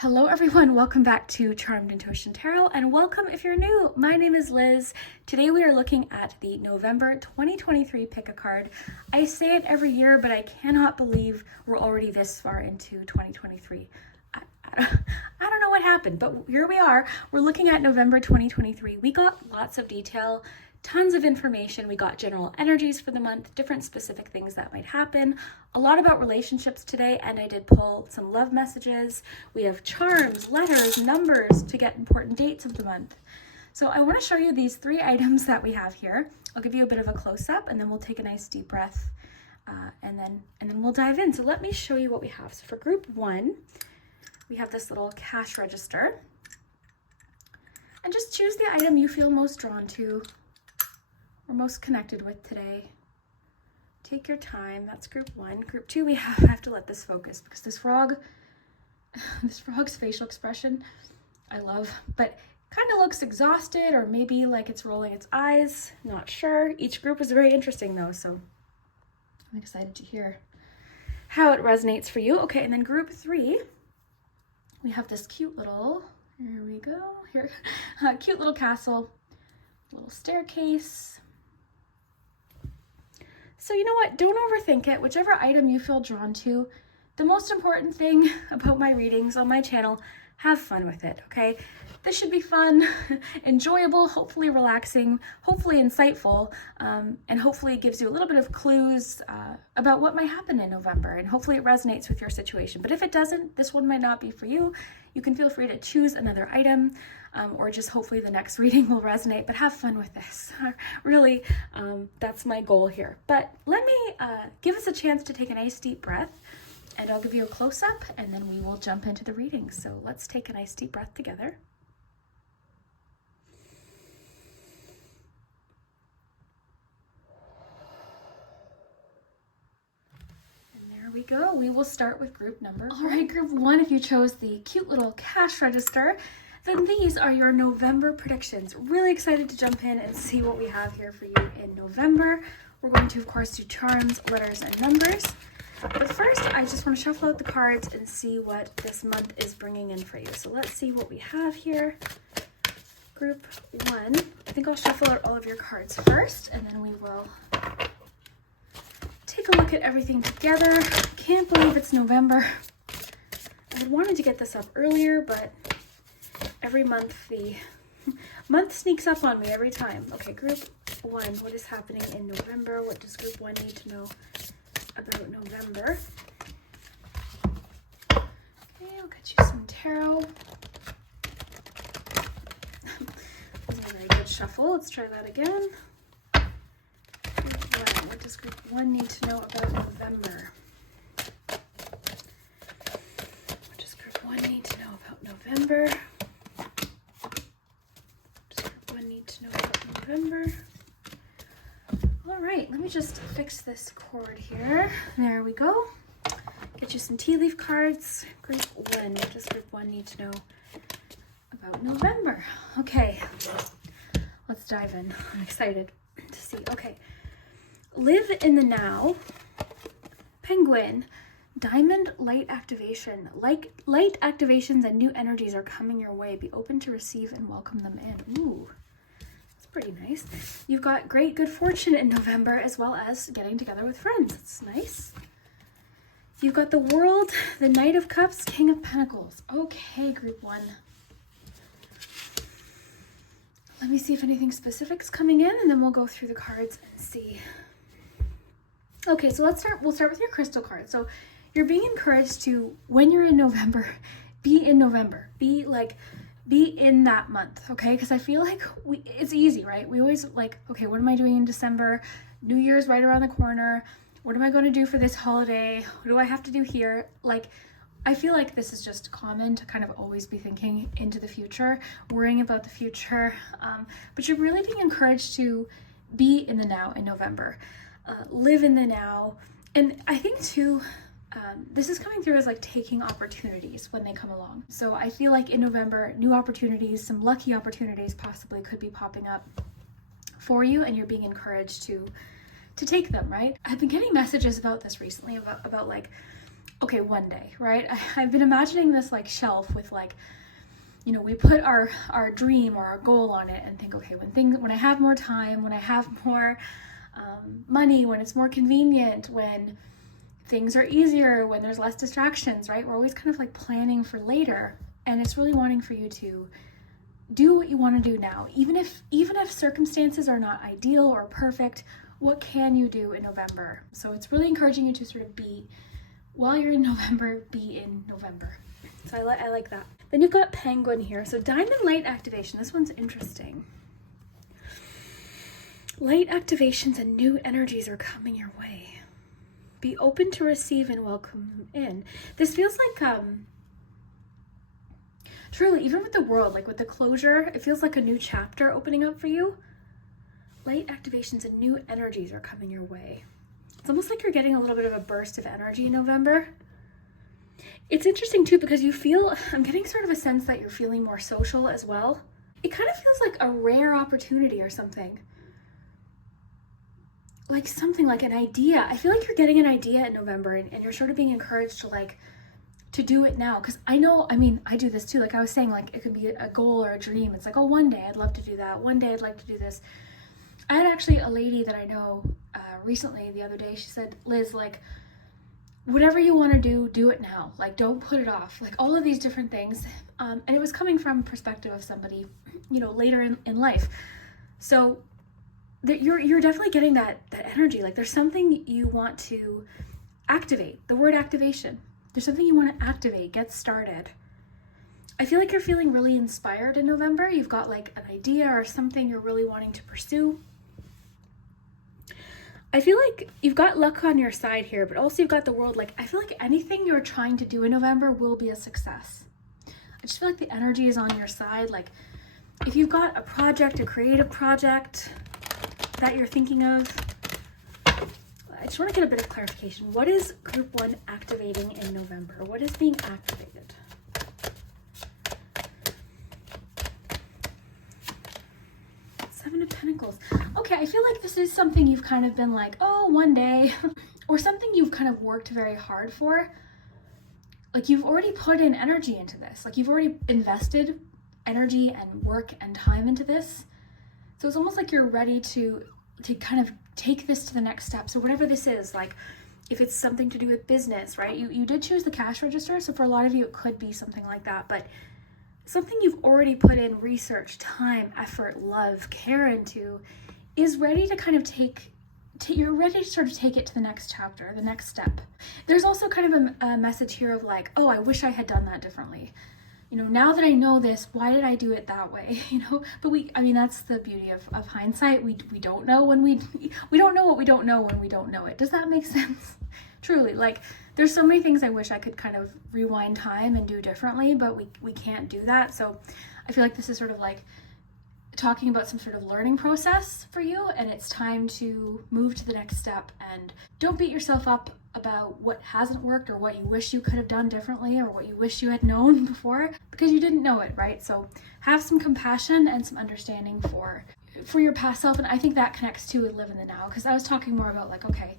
Hello everyone, welcome back to Charmed Intuition Tarot, and welcome if you're new. My name is Liz. Today we are looking at the November 2023 pick a card. I say it every year, but I cannot believe we're already this far into 2023. I don't know what happened, but here we are. We're looking at November 2023. We got lots of detail, tons of information. We got general energies for the month, different specific things that might happen, a lot about relationships today, and I did pull some love messages. We have charms, letters, numbers to get important dates of the month. So I want to show you these three items that we have here. I'll give you a bit of a close-up, and then we'll take a nice deep breath, and then we'll dive in. So let me show you what we have. So for group one, we have this little cash register, and just choose the item you feel most drawn to or most connected with today. Take your time. That's group one. Group two, I have to let this focus because this frog's facial expression, I love, but kind of looks exhausted or maybe like it's rolling its eyes. Not sure. Each group is very interesting though, so I'm excited to hear how it resonates for you. Okay, and then group three, we have this cute little, here we go, here, cute little castle, little staircase. So you know what, don't overthink it. Whichever item you feel drawn to, the most important thing about my readings on my channel, have fun with it, okay? This should be fun, enjoyable, hopefully relaxing, hopefully insightful, and hopefully it gives you a little bit of clues about what might happen in November, and hopefully it resonates with your situation. But if it doesn't, this one might not be for you. You can feel free to choose another item, or just hopefully the next reading will resonate, but have fun with this. Really, that's my goal here. But let me give us a chance to take a nice deep breath, and I'll give you a close-up, and then we will jump into the reading. So let's take a nice deep breath together. We go. We will start with group number. All right, group one, if you chose the cute little cash register, then these are your November predictions. Really excited to jump in and see what we have here for you in November. We're going to, of course, do charms, letters, and numbers. But first, I just want to shuffle out the cards and see what this month is bringing in for you. So let's see what we have here. Group one, I think I'll shuffle out all of your cards first, and then we will take a look at everything together. Can't believe it's November. I had wanted to get this up earlier, but every month the month sneaks up on me every time. Okay, group one, what is happening in November? What does group one need to know about November? Okay, I'll get you some tarot. Wasn't a very good shuffle. Let's try that again. What does group one need to know about November? What does group one need to know about November? What does group one need to know about November? All right, let me just fix this cord here. There we go. Get you some tea leaf cards. Group one, what does group one need to know about November? Okay, let's dive in. I'm excited to see. Okay. Live in the now, Penguin, Diamond, light activation. Light activations and new energies are coming your way. Be open to receive and welcome them in. Ooh, that's pretty nice. You've got great good fortune in November, as well as getting together with friends. It's nice. You've got the World, the Knight of Cups, King of Pentacles. Okay, group one. Let me see if anything specific's coming in, and then we'll go through the cards and see. Okay, so we'll start with your crystal card. So you're being encouraged to, when you're in November, be in November. Be in that month, okay? Because I feel like it's easy, right? We always like, okay, what am I doing in December? New Year's right around the corner. What am I going to do for this holiday? What do I have to do here? Like, I feel like this is just common to kind of always be thinking into the future, worrying about the future. But you're really being encouraged to be in the now in November. Live in the now. And I think too, this is coming through as like taking opportunities when they come along. So I feel like in November, new opportunities, some lucky opportunities possibly could be popping up for you, and you're being encouraged to take them, right? I've been getting messages about this recently, about like okay, one day, right? I've been imagining this like shelf with like, you know, we put our dream or our goal on it and think, okay, when I have more time, when I have more money, when it's more convenient, when things are easier, when there's less distractions, right? We're always kind of like planning for later, and it's really wanting for you to do what you want to do now. Even if circumstances are not ideal or perfect, what can you do in November? So it's really encouraging you to sort of be, while you're in November, be in November. So I like that. Then you've got Penguin here. So Diamond Light Activation. This one's interesting. Light activations and new energies are coming your way. Be open to receive and welcome in. This feels like, truly, even with the world, like with the closure, it feels like a new chapter opening up for you. Light activations and new energies are coming your way. It's almost like you're getting a little bit of a burst of energy in November. It's interesting too, because I'm getting sort of a sense that you're feeling more social as well. It kind of feels like a rare opportunity or something. Like something like an idea. I feel like you're getting an idea in November, and you're sort of being encouraged to do it now. Because I do this too. Like I was saying, like it could be a goal or a dream. It's like, oh, one day I'd love to do that. One day I'd like to do this. I had actually a lady that I know recently, the other day, she said, Liz, like, whatever you want to do it now. Like, don't put it off. Like all of these different things. And it was coming from perspective of somebody, you know, later in life. So that you're definitely getting that energy. Like there's something you want to activate. The word activation. There's something you want to activate, get started. I feel like you're feeling really inspired in November. You've got like an idea or something you're really wanting to pursue. I feel like you've got luck on your side here, but also you've got the world. Like I feel like anything you're trying to do in November will be a success. I just feel like the energy is on your side. Like if you've got a project, a creative project that you're thinking of, I just want to get a bit of clarification. What is Group 1 activating in November? What is being activated? Seven of Pentacles. Okay, I feel like this is something you've kind of been like, oh, one day, or something you've kind of worked very hard for. Like you've already put in energy into this. Like you've already invested energy and work and time into this. So it's almost like you're ready to kind of take this to the next step. So whatever this is, like if it's something to do with business, right? You did choose the cash register. So for a lot of you, it could be something like that, but something you've already put in research, time, effort, love, care into is ready to kind of you're ready to sort of take it to the next chapter, the next step. There's also kind of a message here of like, oh, I wish I had done that differently. You know, now that I know this, why did I do it that way? You know, but that's the beauty of hindsight. We don't know when we don't know what we don't know when we don't know it. Does that make sense? Truly, like there's so many things I wish I could kind of rewind time and do differently, but we can't do that. So I feel like this is sort of like talking about some sort of learning process for you, and it's time to move to the next step. And don't beat yourself up about what hasn't worked or what you wish you could have done differently or what you wish you had known before, because you didn't know it, right? So have some compassion and some understanding for your past self. And I think that connects to live in the now, because I was talking more about like, okay,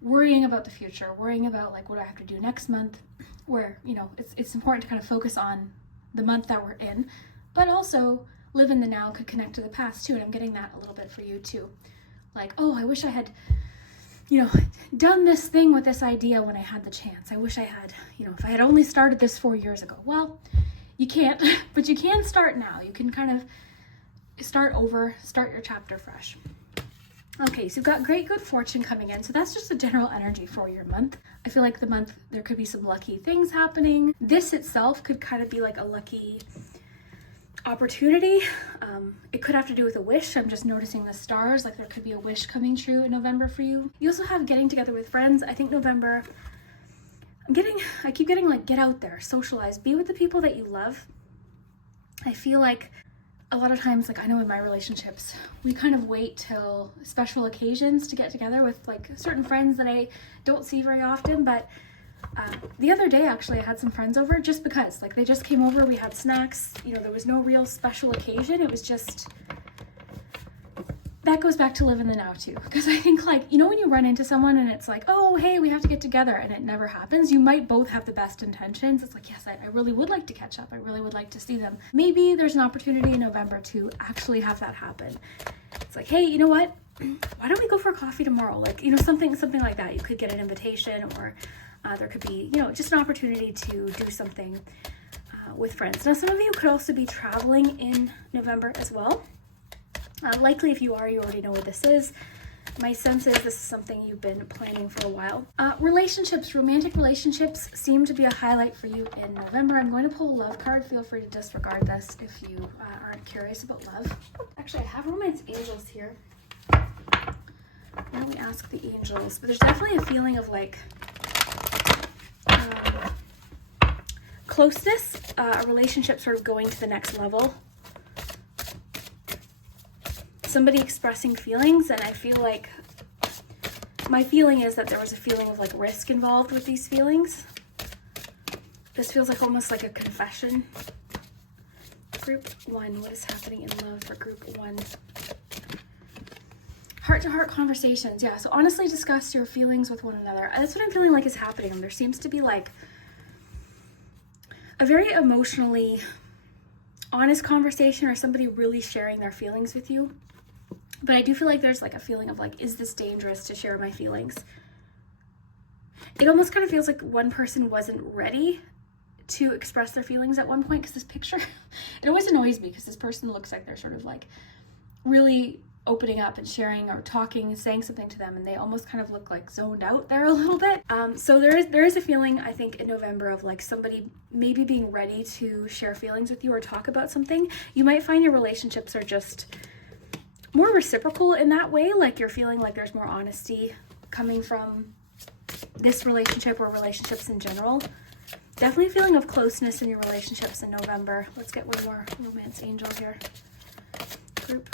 worrying about the future, worrying about like what I have to do next month, where, you know, it's important to kind of focus on the month that we're in, but also live in the now could connect to the past too. And I'm getting that a little bit for you too. Like, oh, I wish I had, you know, done this thing with this idea when I had the chance. I wish I had, you know, if I had only started this 4 years ago. Well, you can't, but you can start now. You can kind of start over, start your chapter fresh. Okay, so you've got great good fortune coming in. So that's just a general energy for your month. I feel like the month, there could be some lucky things happening. This itself could kind of be like a lucky opportunity. It could have to do with a wish. I'm just noticing the stars, like there could be a wish coming true in November for you. You also have getting together with friends. I think November, I keep getting like get out there, socialize, be with the people that you love. I feel like a lot of times, like I know in my relationships, we kind of wait till special occasions to get together with like certain friends that I don't see very often. But the other day, actually, I had some friends over just because, like they just came over, we had snacks, you know, there was no real special occasion. It was just that goes back to live in the now too, because I think, like, you know, when you run into someone and it's like, oh, hey, we have to get together, and it never happens, you might both have the best intentions. It's like, yes, I really would like to catch up. I really would like to see them. Maybe there's an opportunity in November to actually have that happen. It's like, hey, you know what? Why don't we go for a coffee tomorrow? Like, you know, something like that. You could get an invitation, or there could be, you know, just an opportunity to do something with friends. Now, some of you could also be traveling in November as well. Likely, if you are, you already know what this is. My sense is this is something you've been planning for a while. Relationships, romantic relationships seem to be a highlight for you in November. I'm going to pull a love card. Feel free to disregard this if you aren't curious about love. Actually, I have romance angels here. Why don't we ask the angels? But there's definitely a feeling of like closeness, a relationship sort of going to the next level. Somebody expressing feelings, and I feel like my feeling is that there was a feeling of like risk involved with these feelings. This feels like almost like a confession. Group 1, what is happening in love for group 1? Heart-to-heart conversations. Yeah, so honestly discuss your feelings with one another. That's what I'm feeling like is happening. There seems to be like a very emotionally honest conversation, or somebody really sharing their feelings with you. But I do feel like there's like a feeling of like, is this dangerous to share my feelings? It almost kind of feels like one person wasn't ready to express their feelings at one point, because this picture, it always annoys me because this person looks like they're sort of like really opening up and sharing or talking and saying something to them, and they almost kind of look like zoned out there a little bit. So there is a feeling, I think, in November of like somebody maybe being ready to share feelings with you or talk about something. You might find your relationships are just more reciprocal in that way, like you're feeling like there's more honesty coming from this relationship or relationships in general. Definitely a feeling of closeness in your relationships in November. Let's get one more romance angel here. Group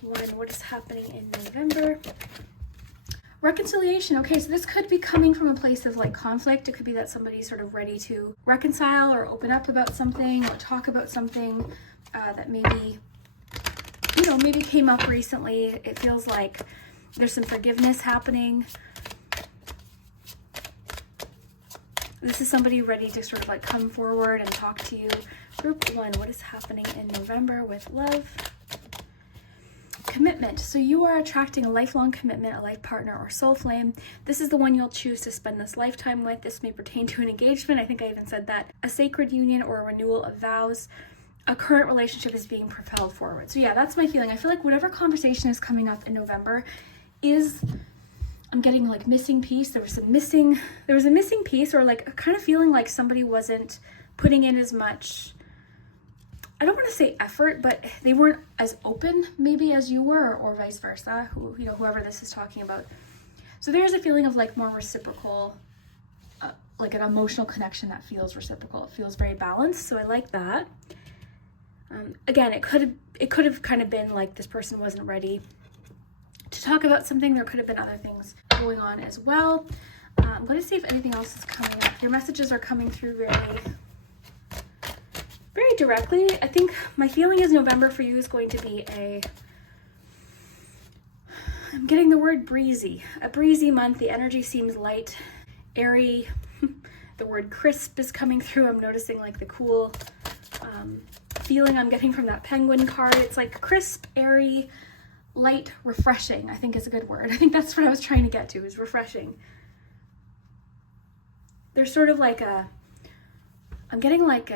1, what is happening in November? Reconciliation. Okay, so this could be coming from a place of like conflict. It could be that somebody's sort of ready to reconcile or open up about something or talk about something that maybe, you know, maybe came up recently. It feels like there's some forgiveness happening. This is somebody ready to sort of like come forward and talk to you. Group 1, what is happening in November with love? Commitment. So you are attracting a lifelong commitment, a life partner or soul flame. This is the one you'll choose to spend this lifetime with. This may pertain to an engagement. I think I even said that. A sacred union or a renewal of vows. A current relationship is being propelled forward. So yeah, that's my feeling. I feel like whatever conversation is coming up in November is, I'm getting like missing piece. There was a missing piece, or like a kind of feeling like somebody wasn't putting in as much, I don't want to say effort, but they weren't as open maybe as you were, or vice versa, whoever this is talking about. So there's a feeling of like more reciprocal, like an emotional connection that feels reciprocal. It feels very balanced. So I like that. Again, it could have kind of been like this person wasn't ready to talk about something. There could have been other things going on as well. I'm going to see if anything else is coming up. Your messages are coming through very directly. I think my feeling is November for you is going to be I'm getting the word breezy. A breezy month. The energy seems light, airy. The word crisp is coming through. I'm noticing like the cool feeling I'm getting from that penguin card. It's like crisp, airy, light, refreshing, I think is a good word. I think that's what I was trying to get to, is refreshing. There's sort of like I'm getting like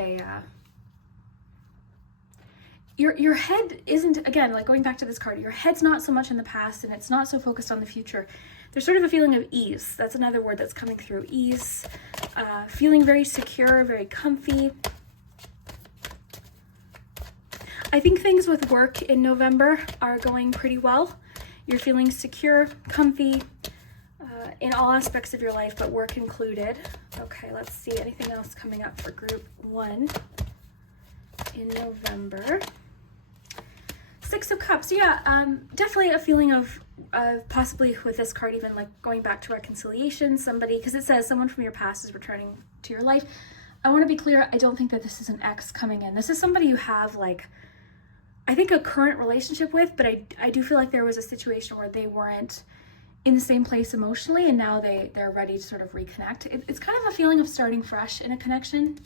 your head isn't, again, like going back to this card, your head's not so much in the past and it's not so focused on the future. There's sort of a feeling of ease. That's another word that's coming through, ease. Feeling very secure, very comfy. I think things with work in November are going pretty well. You're feeling secure, comfy in all aspects of your life, but work included. Okay, let's see anything else coming up for group 1 in November. 6 of Cups. Yeah, definitely a feeling of possibly with this card even like going back to reconciliation. Somebody, because it says someone from your past is returning to your life. I want to be clear, I don't think that this is an ex coming in. This is somebody you have like I think, a current relationship with, but I do feel like there was a situation where they weren't in the same place emotionally, and now they're ready to sort of reconnect. It's kind of a feeling of starting fresh in a connection.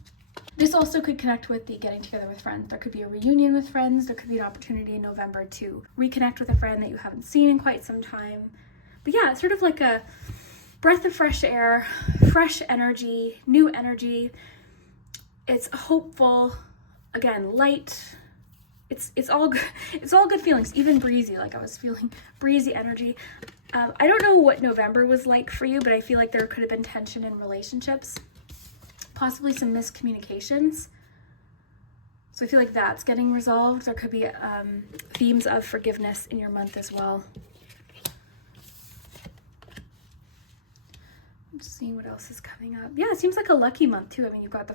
This also could connect with the getting together with friends. There could be a reunion with friends. There could be an opportunity in November to reconnect with a friend that you haven't seen in quite some time. But yeah, it's sort of like a breath of fresh air, fresh energy, new energy. It's hopeful, again, light. It's all good. It's all good feelings, even breezy. Like, I was feeling breezy energy. I don't know what November was like for you, but I feel like there could have been tension in relationships, possibly some miscommunications. So I feel like that's getting resolved. There could be themes of forgiveness in your month as well. I'm just seeing what else is coming up. Yeah, it seems like a lucky month too. I mean, you've got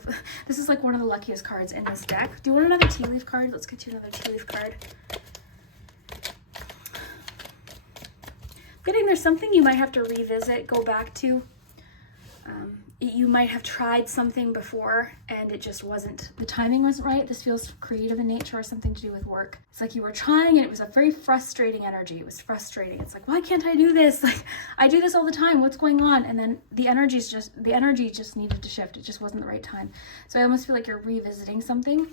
this is like one of the luckiest cards in this deck. Do you want another tea leaf card? Let's get you another tea leaf card. Getting there's something you might have to revisit, go back to. You might have tried something before and it just wasn't, the timing wasn't right. This feels creative in nature or something to do with work. It's like you were trying and it was a very frustrating energy. It was frustrating. It's like, why can't I do this? Like, I do this all the time. What's going on? And then the energy just needed to shift. It just wasn't the right time. So I almost feel like you're revisiting something.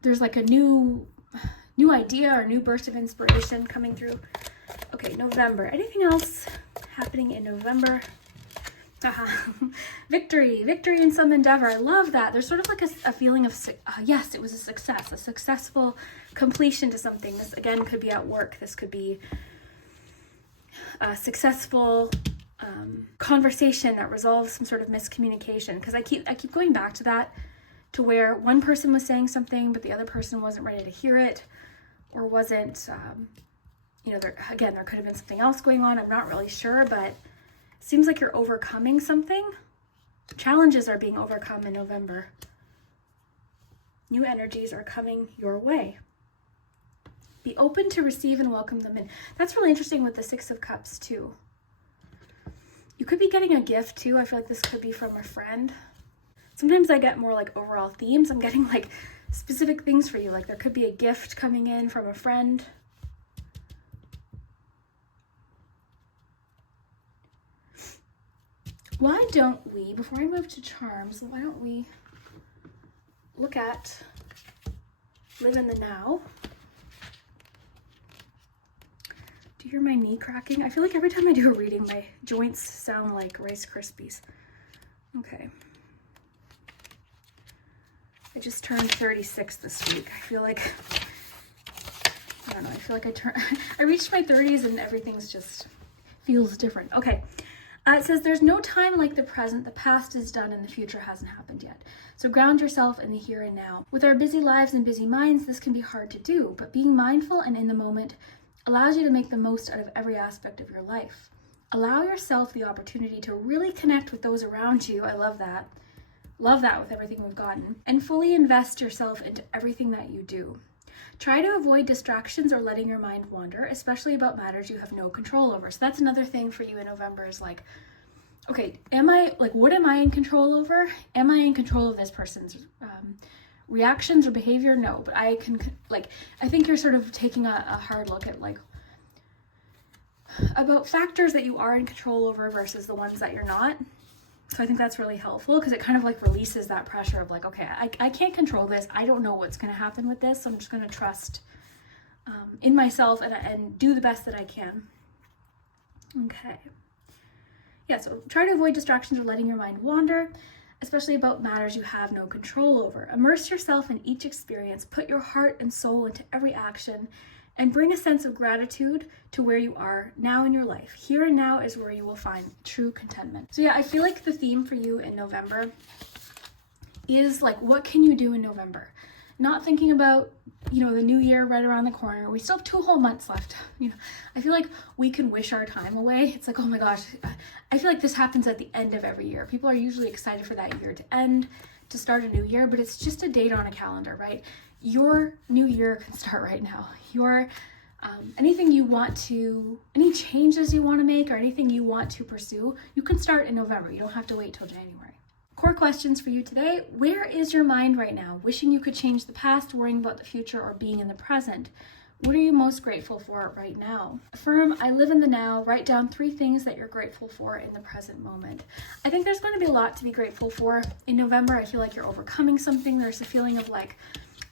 There's like a new idea or new burst of inspiration coming through. Okay, November. Anything else happening in November? Victory in some endeavor. I love that. There's sort of like a feeling of, yes, it was a success, a successful completion to something. This again could be at work. This could be a successful conversation that resolves some sort of miscommunication. Because I keep going back to that, to where one person was saying something, but the other person wasn't ready to hear it, or wasn't, there could have been something else going on. I'm not really sure, but seems like you're overcoming something. Challenges are being overcome in November. New energies are coming your way. Be open to receive and welcome them in. That's really interesting with the Six of Cups too. You could be getting a gift too. I feel like this could be from a friend. Sometimes I get more like overall themes. I'm getting like specific things for you. Like there could be a gift coming in from a friend. Why don't we, before I move to charms, why don't we look at live in the now? Do you hear my knee cracking? I feel like every time I do a reading, my joints sound like Rice Krispies. Okay. I just turned 36 this week. I feel like, I don't know, I feel like I reached my 30s and everything's just feels different. Okay. It says, there's no time like the present. The past is done and the future hasn't happened yet. So ground yourself in the here and now. With our busy lives and busy minds, this can be hard to do, but being mindful and in the moment allows you to make the most out of every aspect of your life. Allow yourself the opportunity to really connect with those around you. I love that. Love that with everything we've gotten. And fully invest yourself into everything that you do. Try to avoid distractions or letting your mind wander, especially about matters you have no control over. So that's another thing for you in November is like, okay, what am I in control over? Am I in control of this person's reactions or behavior? No, but I think you're sort of taking a hard look at about factors that you are in control over versus the ones that you're not. So I think that's really helpful because it kind of releases that pressure of okay, I can't control this. I don't know what's going to happen with this. So I'm just going to trust in myself and do the best that I can. Okay. Yeah, so try to avoid distractions or letting your mind wander, especially about matters you have no control over. Immerse yourself in each experience. Put your heart and soul into every action and bring a sense of gratitude to where you are now in your life. Here and now is where you will find true contentment. So yeah, I feel like the theme for you in November is what can you do in November? Not thinking about, the new year right around the corner. We still have 2 whole months left. I feel like we can wish our time away. It's oh my gosh, I feel like this happens at the end of every year. People are usually excited for that year to end, to start a new year, but it's just a date on a calendar, right? Your new year can start right now. Your anything you want to, any changes you want to make or anything you want to pursue, you can start in November. You don't have to wait till January. Core questions for you today. Where is your mind right now? Wishing you could change the past, worrying about the future, or being in the present? What are you most grateful for right now? Affirm, I live in the now. Write down 3 things that you're grateful for in the present moment. I think there's going to be a lot to be grateful for. In November, I feel like you're overcoming something. There's a feeling of like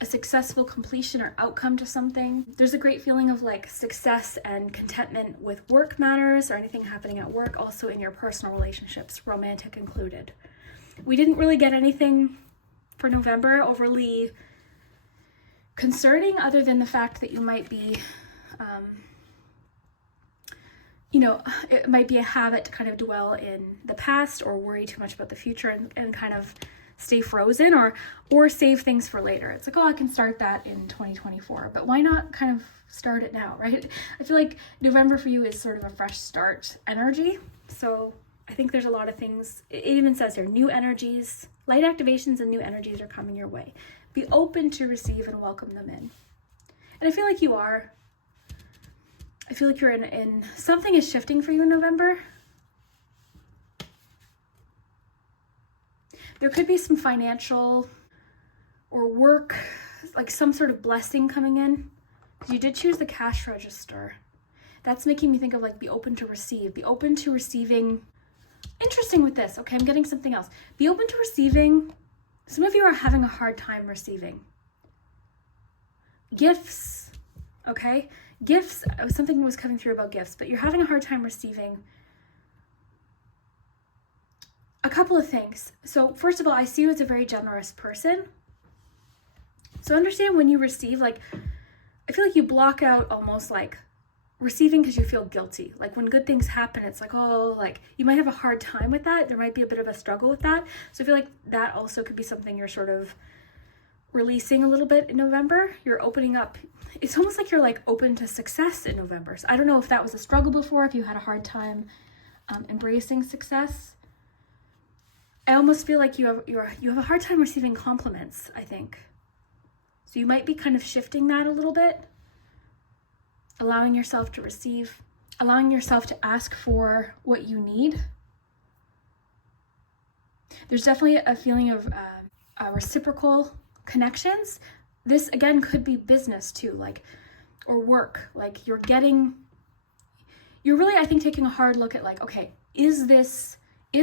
a successful completion or outcome to something. There's a great feeling of like success and contentment with work matters or anything happening at work, also in your personal relationships, romantic included. We didn't really get anything for November overly concerning, other than the fact that you might be, it might be a habit to kind of dwell in the past or worry too much about the future and kind of stay frozen or save things for later. It's like, oh, I can start that in 2024, but why not kind of start it now, right? I feel like November for you is sort of a fresh start energy. So I think there's a lot of things. It even says here, new energies, light activations and new energies are coming your way. Be open to receive and welcome them in. And I feel like you are. I feel like you're in something is shifting for you in November. There could be some financial or work, like some sort of blessing coming in. You did choose the cash register. That's making me think of like be open to receive. Be open to receiving. Interesting with this. Okay, I'm getting something else. Be open to receiving. Some of you are having a hard time receiving gifts, okay? Gifts, something was coming through about gifts, but you're having a hard time receiving a couple of things. So first of all, I see you as a very generous person. So understand when you receive, like, I feel like you block out almost like receiving because you feel guilty. Like when good things happen, it's like, oh, like you might have a hard time with that. There might be a bit of a struggle with that. So I feel like that also could be something you're sort of releasing a little bit in November. You're opening up. It's almost like you're like open to success in November. So I don't know if that was a struggle before, if you had a hard time embracing success. I almost feel like you have a hard time receiving compliments, I think. So you might be kind of shifting that a little bit. Allowing yourself to receive, allowing yourself to ask for what you need. There's definitely a feeling of reciprocal connections. This again could be business too, like, or work. Like you're really, I think, taking a hard look at like, okay, is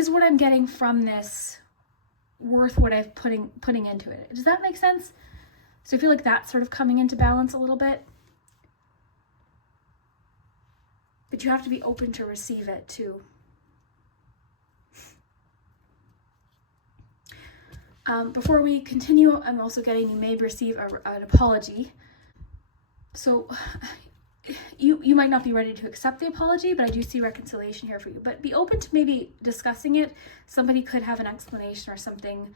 what I'm getting from this worth what I've putting into it? Does that make sense? So I feel like that's sort of coming into balance a little bit. But you have to be open to receive it too. Before we continue, I'm also getting you may receive an apology. So you might not be ready to accept the apology, but I do see reconciliation here for you. But be open to maybe discussing it. Somebody could have an explanation or something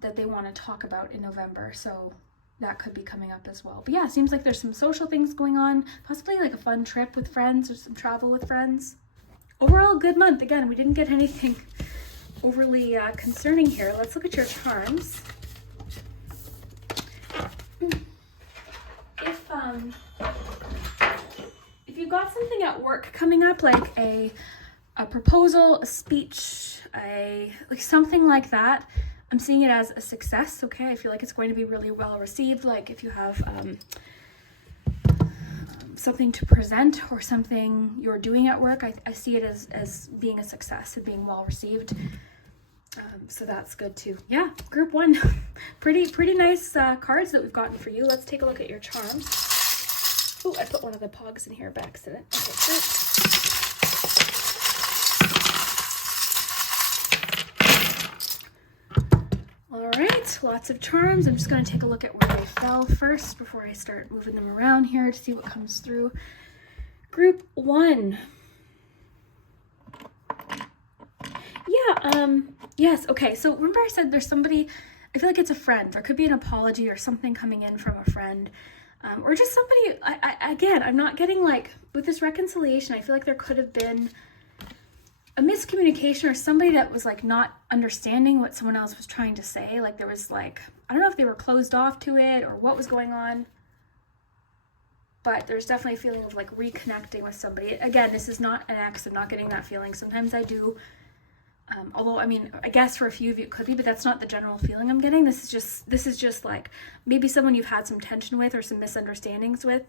that they want to talk about in November. So that could be coming up as well. But yeah, it seems like there's some social things going on, possibly like a fun trip with friends or some travel with friends. Overall, a good month. Again, we didn't get anything overly concerning here. Let's look at your charms. If you've got something at work coming up, like a proposal, a speech, like something like that, I'm seeing it as a success, okay? I feel like it's going to be really well received. Like if you have something to present or something you're doing at work, I see it as being a success and being well received. So that's good too. Yeah, group 1. pretty nice cards that we've gotten for you. Let's take a look at your charms. Oh, I put one of the pogs in here by accident. Okay, great. All right, lots of charms. I'm just going to take a look at where they fell first before I start moving them around here to see what comes through. Group 1. Yeah, yes, okay, so remember I said there's somebody, I feel like it's a friend. There could be an apology or something coming in from a friend, or just somebody, again, I'm not getting like, with this reconciliation, I feel like there could have been a miscommunication or somebody that was like not understanding what someone else was trying to say. Like there was like, I don't know if they were closed off to it or what was going on, but there's definitely a feeling of like reconnecting with somebody. Again, this is not an ex. I'm not getting that feeling. Sometimes I do Although, I mean, I guess for a few of you it could be, but that's not the general feeling I'm getting. This is just like maybe someone you've had some tension with or some misunderstandings with,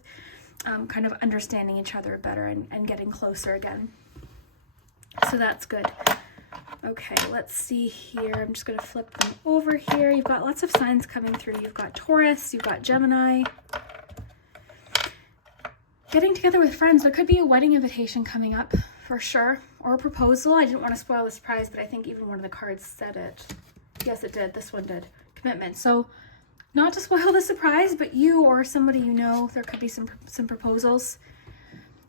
kind of understanding each other better and getting closer again. So that's good. Okay, let's see here. I'm just going to flip them over here. You've got lots of signs coming through. You've got Taurus, you've got Gemini. Getting together with friends. There could be a wedding invitation coming up for sure, or a proposal. I didn't want to spoil the surprise, but I think even one of the cards said it. Yes, it did. This one did. Commitment. So not to spoil the surprise, but you or somebody you know, there could be some proposals.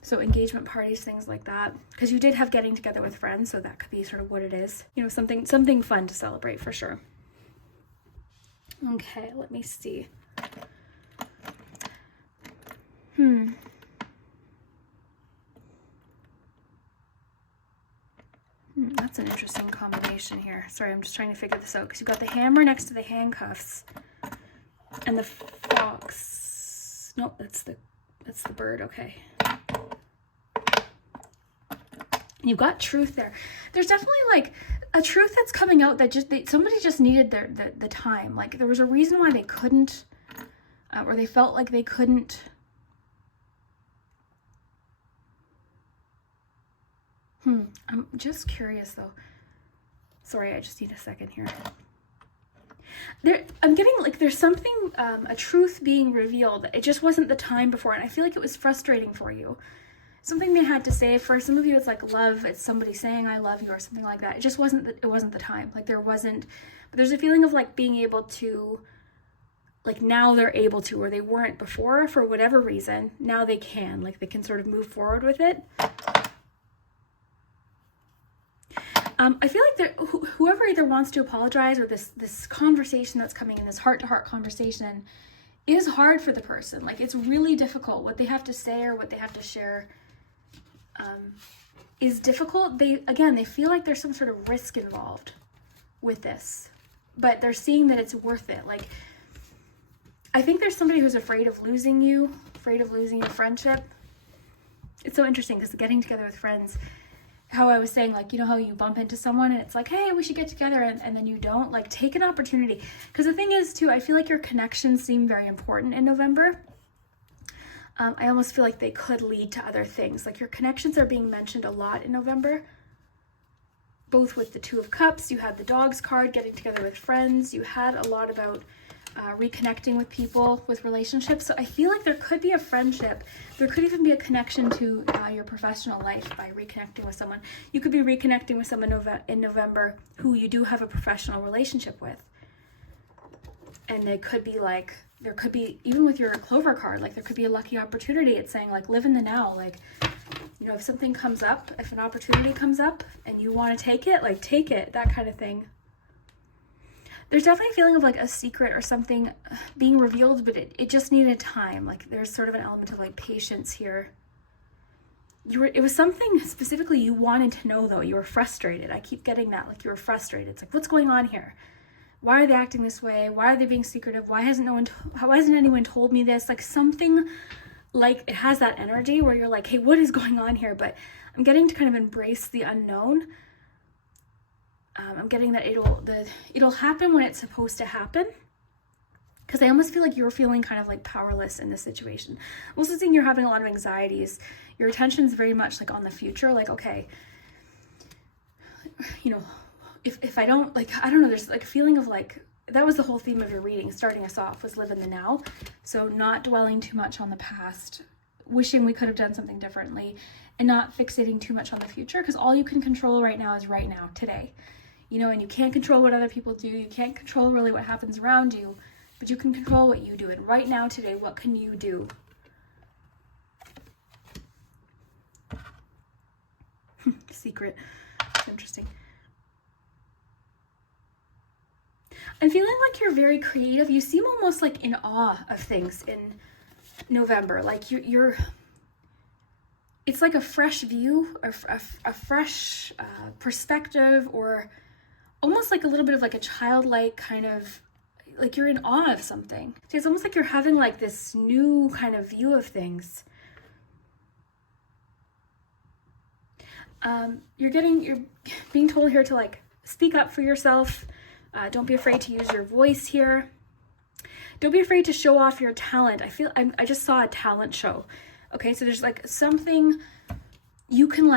So engagement parties, things like that. Because you did have getting together with friends, so that could be sort of what it is. You know, something fun to celebrate for sure. Okay, let me see. That's an interesting combination here. Sorry, I'm just trying to figure this out because you've got the hammer next to the handcuffs and the fox. Nope, that's the bird. Okay. You've got truth there. There's definitely like a truth that's coming out that somebody just needed the time. Like there was a reason why they couldn't, or they felt like they couldn't. I'm just curious though. Sorry, I just need a second here. I'm getting like there's something, a truth being revealed. It just wasn't the time before, and I feel like it was frustrating for you. Something they had to say. For some of you, it's like love. It's somebody saying "I love you" or something like that. It just wasn't the time. Like there wasn't. But there's a feeling of like being able to. Like now they're able to, or they weren't before for whatever reason. Now they can. Like they can sort of move forward with it. I feel like whoever either wants to apologize or this conversation that's coming in, this heart-to-heart conversation, is hard for the person. Like it's really difficult. What they have to say or what they have to share is difficult. They feel like there's some sort of risk involved with this, but they're seeing that it's worth it. Like I think there's somebody who's afraid of losing you, afraid of losing your friendship. It's so interesting because getting together with friends, how I was saying, like, you know how you bump into someone and it's like, hey, we should get together, and then you don't. Like, take an opportunity. Because the thing is, too, I feel like your connections seem very important in November. I almost feel like they could lead to other things. Like, your connections are being mentioned a lot in November. Both with the Two of Cups, you had the Dogs card, getting together with friends. You had a lot about reconnecting with people, with relationships. So I feel like there could be a friendship. There could even be a connection to your professional life by reconnecting with someone. You could be reconnecting with someone in November who you do have a professional relationship with. And they could be like, there could be, even with your Clover card, like there could be a lucky opportunity. It's saying like, live in the now. Like, you know, if something comes up, if an opportunity comes up and you want to take it, like take it, that kind of thing. There's definitely a feeling of like a secret or something being revealed, but it just needed time. Like there's sort of an element of like patience here. It was something specifically you wanted to know though. You were frustrated. I keep getting that, like you were frustrated. It's like, what's going on here? Why are they acting this way? Why are they being secretive? Why hasn't anyone told me this? Like something like it has that energy where you're like, hey, what is going on here? But I'm getting to kind of embrace the unknown. I'm getting that it'll happen when it's supposed to happen. Because I almost feel like you're feeling kind of like powerless in this situation. I'm also seeing you're having a lot of anxieties. Your attention's very much like on the future. Like, okay, you know, if I don't, like, I don't know, there's like a feeling of like, that was the whole theme of your reading, starting us off, was live in the now. So not dwelling too much on the past, wishing we could have done something differently, and not fixating too much on the future. Because all you can control right now is right now, today. You know, and you can't control what other people do. You can't control really what happens around you, but you can control what you do. And right now, today, what can you do? Secret. It's interesting. I'm feeling like you're very creative. You seem almost like in awe of things in November. Like you're it's like a fresh view, a fresh perspective, or almost like a little bit of like a childlike kind of, like you're in awe of something. So it's almost like you're having like this new kind of view of things. You're being told here to like speak up for yourself. Don't be afraid to use your voice here. Don't be afraid to show off your talent. I just saw a talent show. Okay, so there's like something you can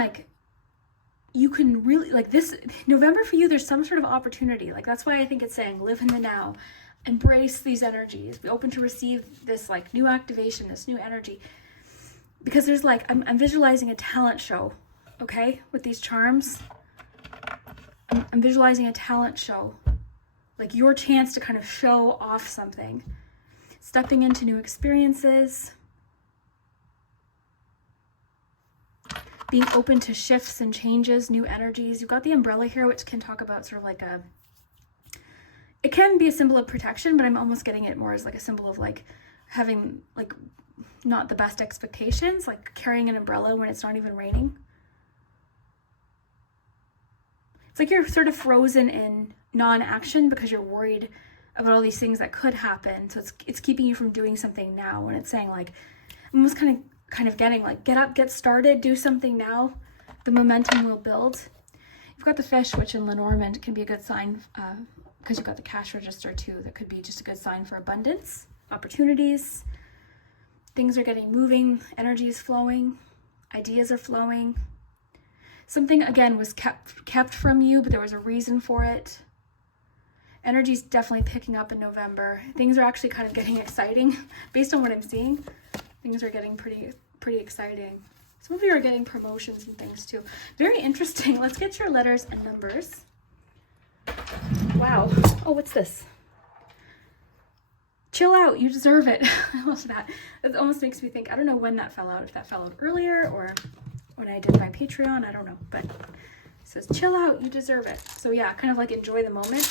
really, like this November for you, there's some sort of opportunity. Like that's why I think it's saying live in the now, embrace these energies, be open to receive this like new activation, this new energy. Because there's like, I'm visualizing a talent show, okay, with these charms. I'm visualizing a talent show, like your chance to kind of show off something, stepping into new experiences, being open to shifts and changes, new energies. You've got the umbrella here, which can talk about sort of like it can be a symbol of protection, but I'm almost getting it more as like a symbol of like having like not the best expectations, like carrying an umbrella when it's not even raining. It's like you're sort of frozen in non-action because you're worried about all these things that could happen. So it's keeping you from doing something now. When it's saying like, I'm almost kind of getting like, get up, get started, do something now. The momentum will build. You've got the fish, which in Lenormand can be a good sign because you've got the cash register too. That could be just a good sign for abundance, opportunities. Things are getting moving, energy is flowing, ideas are flowing. Something, again, was kept from you, but there was a reason for it. Energy's definitely picking up in November. Things are actually kind of getting exciting. Based on what I'm seeing, things are getting pretty exciting. Some of you are getting promotions and things too. Very interesting. Let's get your letters and numbers. Wow. Oh, what's this? Chill out, you deserve it. I love that. It almost makes me think, I don't know when that fell out, if that fell out earlier or when I did my Patreon, I don't know, but it says chill out, you deserve it. So yeah, kind of like enjoy the moment.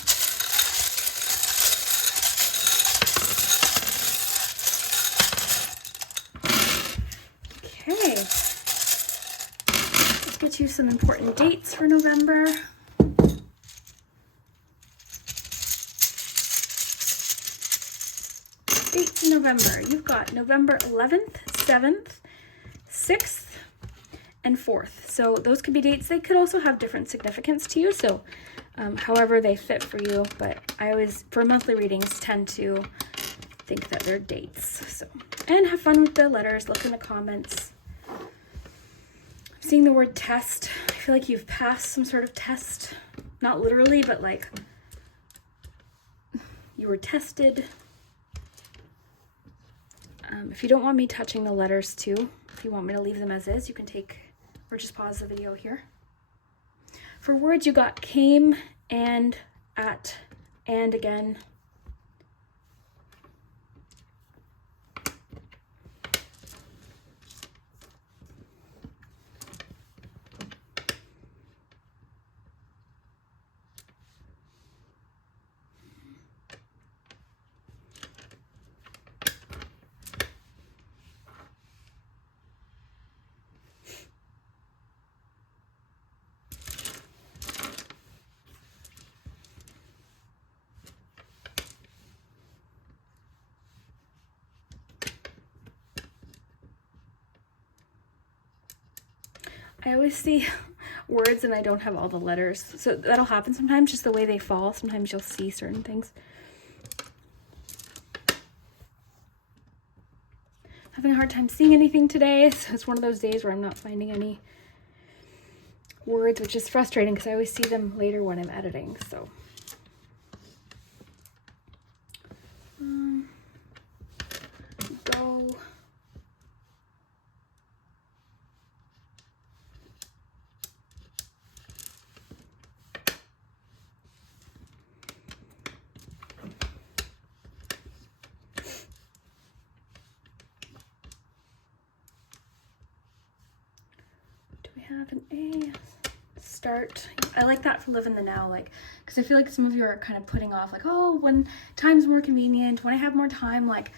Okay, let's get you some important dates for November. Dates in November. You've got November 11th, 7th, 6th, and 4th. So those could be dates. They could also have different significance to you. So however they fit for you. But I always, for monthly readings, tend to think that they're dates. So, and have fun with the letters. Look in the comments. I'm seeing the word test. I feel like you've passed some sort of test. Not literally, but like you were tested. If you don't want me touching the letters too, if you want me to leave them as is, you can take or just pause the video here. For words, you got came, and, at, and again. I always see words and I don't have all the letters. So that'll happen sometimes, just the way they fall. Sometimes you'll see certain things. Having a hard time seeing anything today. So it's one of those days where I'm not finding any words, which is frustrating because I always see them later when I'm editing. So go. Have an A, start. I like that for live in the now, like, because I feel like some of you are kind of putting off, like, oh, when time's more convenient, when I have more time. Like,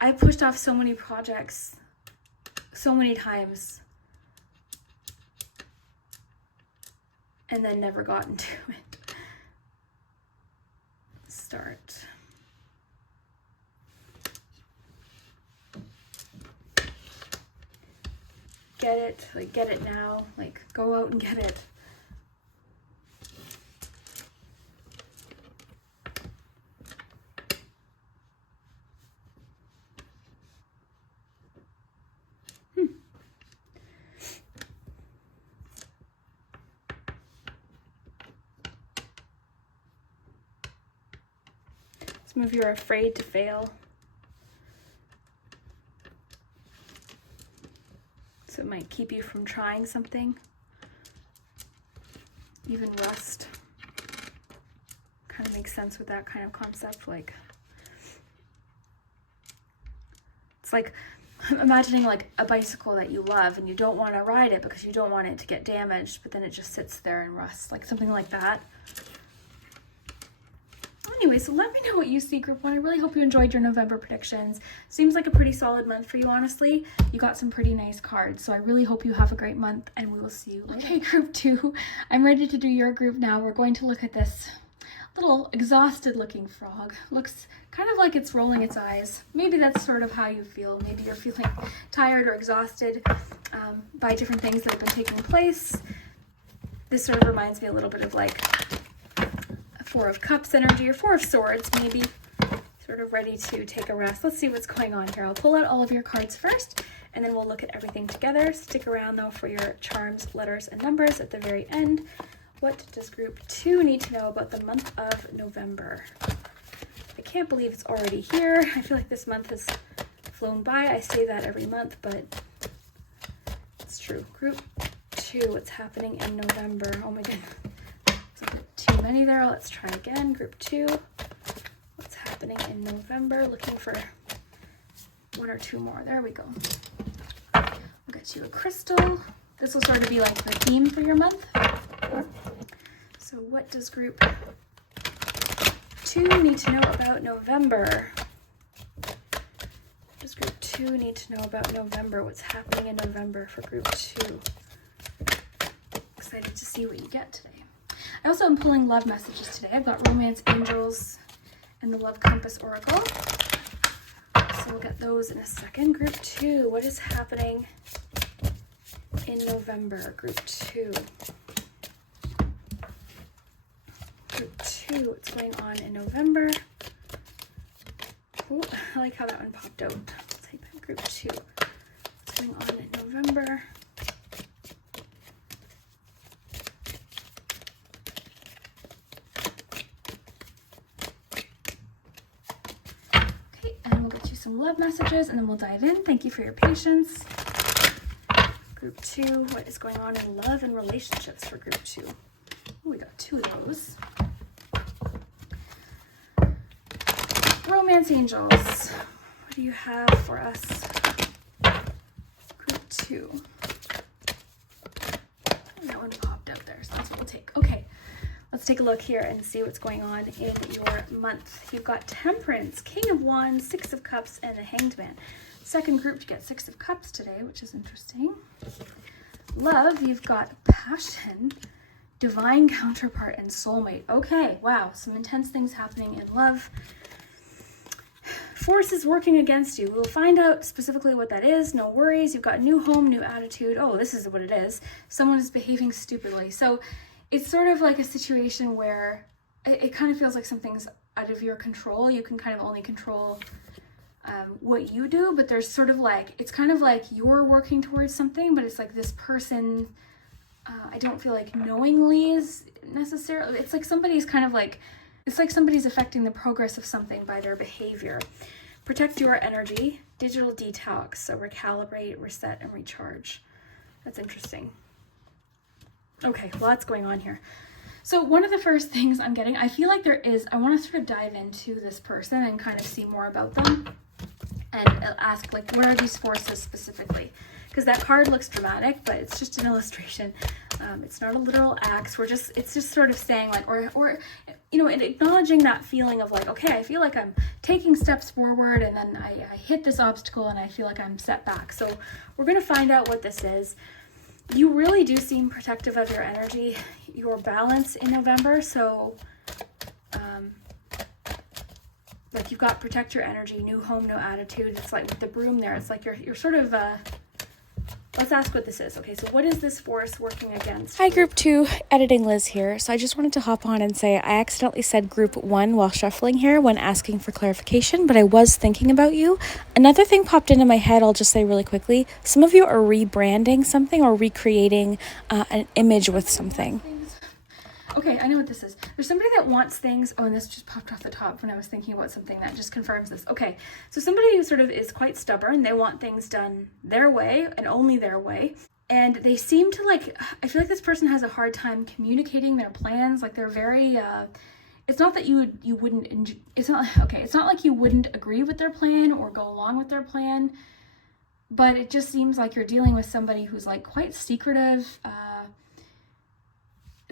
I pushed off so many projects so many times and then never gotten to it. Start. get it, like get it now, like go out and get it. Some of you are afraid to fail. So it might keep you from trying something. Even rust kind of makes sense with that kind of concept. Like, it's like imagining like a bicycle that you love and you don't want to ride it because you don't want it to get damaged, but then it just sits there and rusts, like something like that. Anyway, so let me know what you see, Group 1. I really hope you enjoyed your November predictions. Seems like a pretty solid month for you, honestly. You got some pretty nice cards, so I really hope you have a great month, and we will see you later. Okay, Group 2, I'm ready to do your group now. We're going to look at this little exhausted-looking frog. Looks kind of like it's rolling its eyes. Maybe that's sort of how you feel. Maybe you're feeling tired or exhausted by different things that have been taking place. This sort of reminds me a little bit of like Four of Cups energy, or Four of Swords maybe, sort of ready to take a rest. Let's see what's going on here. I'll pull out all of your cards first, and then we'll look at everything together. Stick around though for your charms, letters, and numbers at the very end. What does Group 2 need to know about the month of November? I can't believe it's already here. I feel like this month has flown by. I say that every month, but it's true. Group 2, what's happening in November? Oh my goodness. Too many there. Let's try again. Group 2. What's happening in November? Looking for one or two more. There we go. We'll get you a crystal. This will sort of be like the theme for your month. So what does Group 2 need to know about November? What does Group 2 need to know about November? What's happening in November for Group 2? Excited to see what you get today. I also am pulling love messages today. I've got Romance Angels and the Love Compass Oracle. So we'll get those in a second. Group 2, what is happening in November? Group 2. Group 2, what's going on in November? Oh, I like how that one popped out. I'll take that. Group 2. What's going on in November? Some love messages, and then we'll dive in. Thank you for your patience. Group 2, what is going on in love and relationships for Group 2? Oh, we got two of those. Romance Angels, what do you have for us? Group 2. And that one popped out there, so that's what we'll take. Okay. Let's take a look here and see what's going on in your month. You've got Temperance, King of Wands, Six of Cups, and the Hanged Man. Second group to get Six of Cups today, which is interesting. Love, you've got Passion, Divine Counterpart, and Soulmate. Okay, wow, some intense things happening in love. Force is working against you. We'll find out specifically what that is. No worries. You've got new home, new attitude. Oh, this is what it is. Someone is behaving stupidly. So it's sort of like a situation where it kind of feels like something's out of your control. You can kind of only control what you do, but there's sort of like, it's kind of like you're working towards something, but it's like this person, I don't feel like knowingly is necessarily, it's like somebody's kind of like, it's like somebody's affecting the progress of something by their behavior. Protect your energy, digital detox, so recalibrate, reset, and recharge. That's interesting. Okay, lots going on here. So one of the first things I'm getting, I feel like there is, I want to sort of dive into this person and kind of see more about them and ask like, where are these forces specifically? Because that card looks dramatic, but it's just an illustration. It's not a literal axe. It's just sort of saying like, or you know, and acknowledging that feeling of like, okay, I feel like I'm taking steps forward and then I hit this obstacle and I feel like I'm set back. So we're going to find out what this is. You really do seem protective of your energy, your balance in November. So, like you've got protect your energy, new home, no attitude. It's like with the broom there. It's like you're sort of let's ask what this is. Okay, so what is this force working against? Hi, Group 2, Editing Liz here. So I just wanted to hop on and say I accidentally said Group 1 while shuffling here when asking for clarification, but I was thinking about you. Another thing popped into my head, I'll just say really quickly. Some of you are rebranding something or recreating an image with something. Okay, I know what this is. There's somebody that wants things. Oh, and this just popped off the top when I was thinking about something that just confirms this. Okay, so somebody who sort of is quite stubborn. They want things done their way and only their way. And they seem to like, I feel like this person has a hard time communicating their plans. Like they're very, it's not that you wouldn't, it's not like you wouldn't agree with their plan or go along with their plan. But it just seems like you're dealing with somebody who's like quite secretive.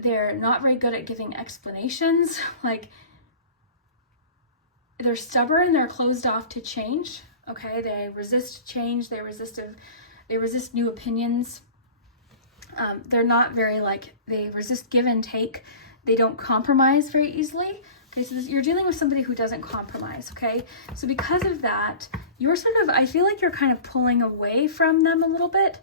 They're not very good at giving explanations. Like they're stubborn, they're closed off to change. Okay, they resist change, they resist new opinions. They're not very they resist give and take. They don't compromise very easily. Okay, so you're dealing with somebody who doesn't compromise, okay? So because of that, you're sort of, I feel like you're kind of pulling away from them a little bit,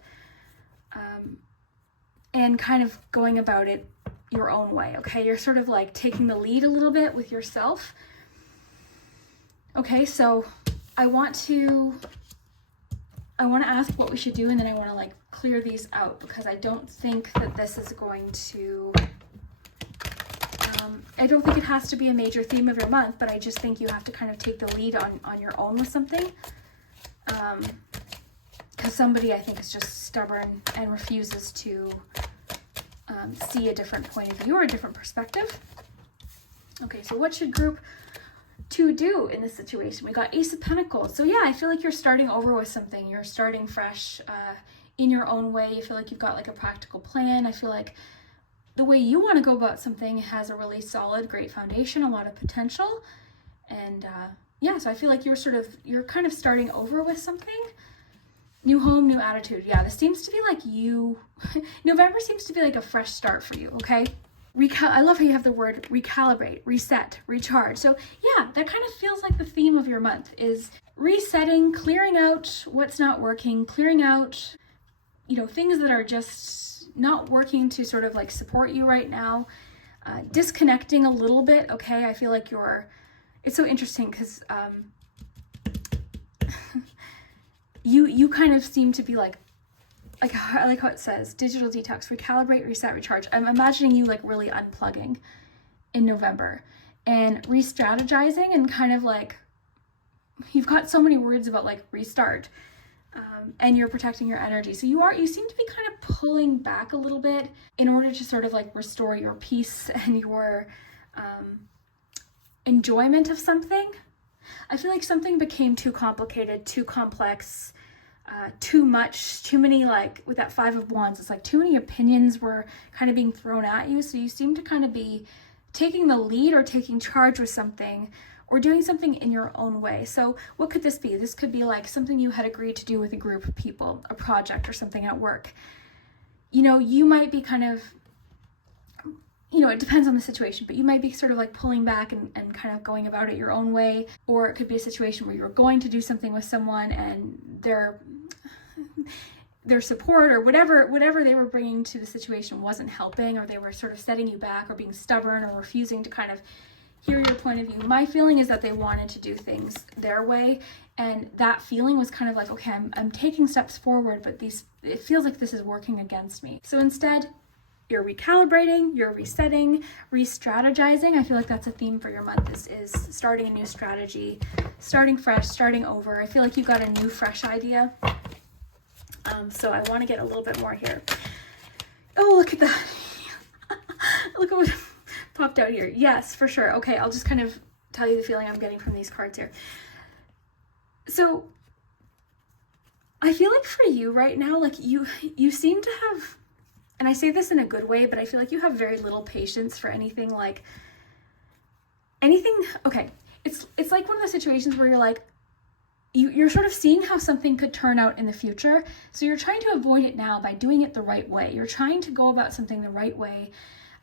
and kind of going about it your own way, okay? You're sort of like taking the lead a little bit with yourself. Okay, so I want to ask what we should do, and then I want to like clear these out because I don't think that this is going to, I don't think it has to be a major theme of your month, but I just think you have to kind of take the lead on your own with something. Because somebody I think is just stubborn and refuses to see a different point of view or a different perspective. Okay, so what should group 2 do in this situation? We got Ace of Pentacles. So yeah, I feel like you're starting over with something. You're starting fresh in your own way. You feel like you've got like a practical plan. I feel like the way you want to go about something has a really solid, great foundation, a lot of potential. And yeah, so I feel like you're kind of starting over with something. New home, new attitude. Yeah, this seems to be like November seems to be like a fresh start for you, okay? I love how you have the word recalibrate, reset, recharge. So yeah, that kind of feels like the theme of your month is resetting, clearing out what's not working, clearing out, things that are just not working to sort of like support you right now, disconnecting a little bit, okay? I feel like it's so interesting because you kind of seem to be like I like how it says digital detox, recalibrate, reset, recharge. I'm imagining you like really unplugging in November and re-strategizing, and kind of like you've got so many words about like restart, and you're protecting your energy. So you seem to be kind of pulling back a little bit in order to sort of like restore your peace and your enjoyment of something. I feel like something became too complicated, too complex, too much, too many, like with that 5 of Wands, it's like too many opinions were kind of being thrown at you. So you seem to kind of be taking the lead or taking charge with something or doing something in your own way. So what could this be? This could be like something you had agreed to do with a group of people, a project or something at work. You might be kind of, it depends on the situation, but you might be sort of like pulling back and kind of going about it your own way. Or it could be a situation where you're going to do something with someone and their support or whatever they were bringing to the situation wasn't helping, or they were sort of setting you back or being stubborn or refusing to kind of hear your point of view. My feeling is that they wanted to do things their way, and that feeling was kind of like, okay, I'm taking steps forward, but it feels like this is working against me. So instead, you're recalibrating, you're resetting, re-strategizing. I feel like that's a theme for your month is starting a new strategy, starting fresh, starting over. I feel like you got a new, fresh idea. So I want to get a little bit more here. Oh, look at that. Look at what popped out here. Yes, for sure. Okay, I'll just kind of tell you the feeling I'm getting from these cards here. So I feel like for you right now, like you seem to have, and I say this in a good way, but I feel like you have very little patience for anything. Okay, it's like one of those situations where you're like, you're sort of seeing how something could turn out in the future. So you're trying to avoid it now by doing it the right way. You're trying to go about something the right way.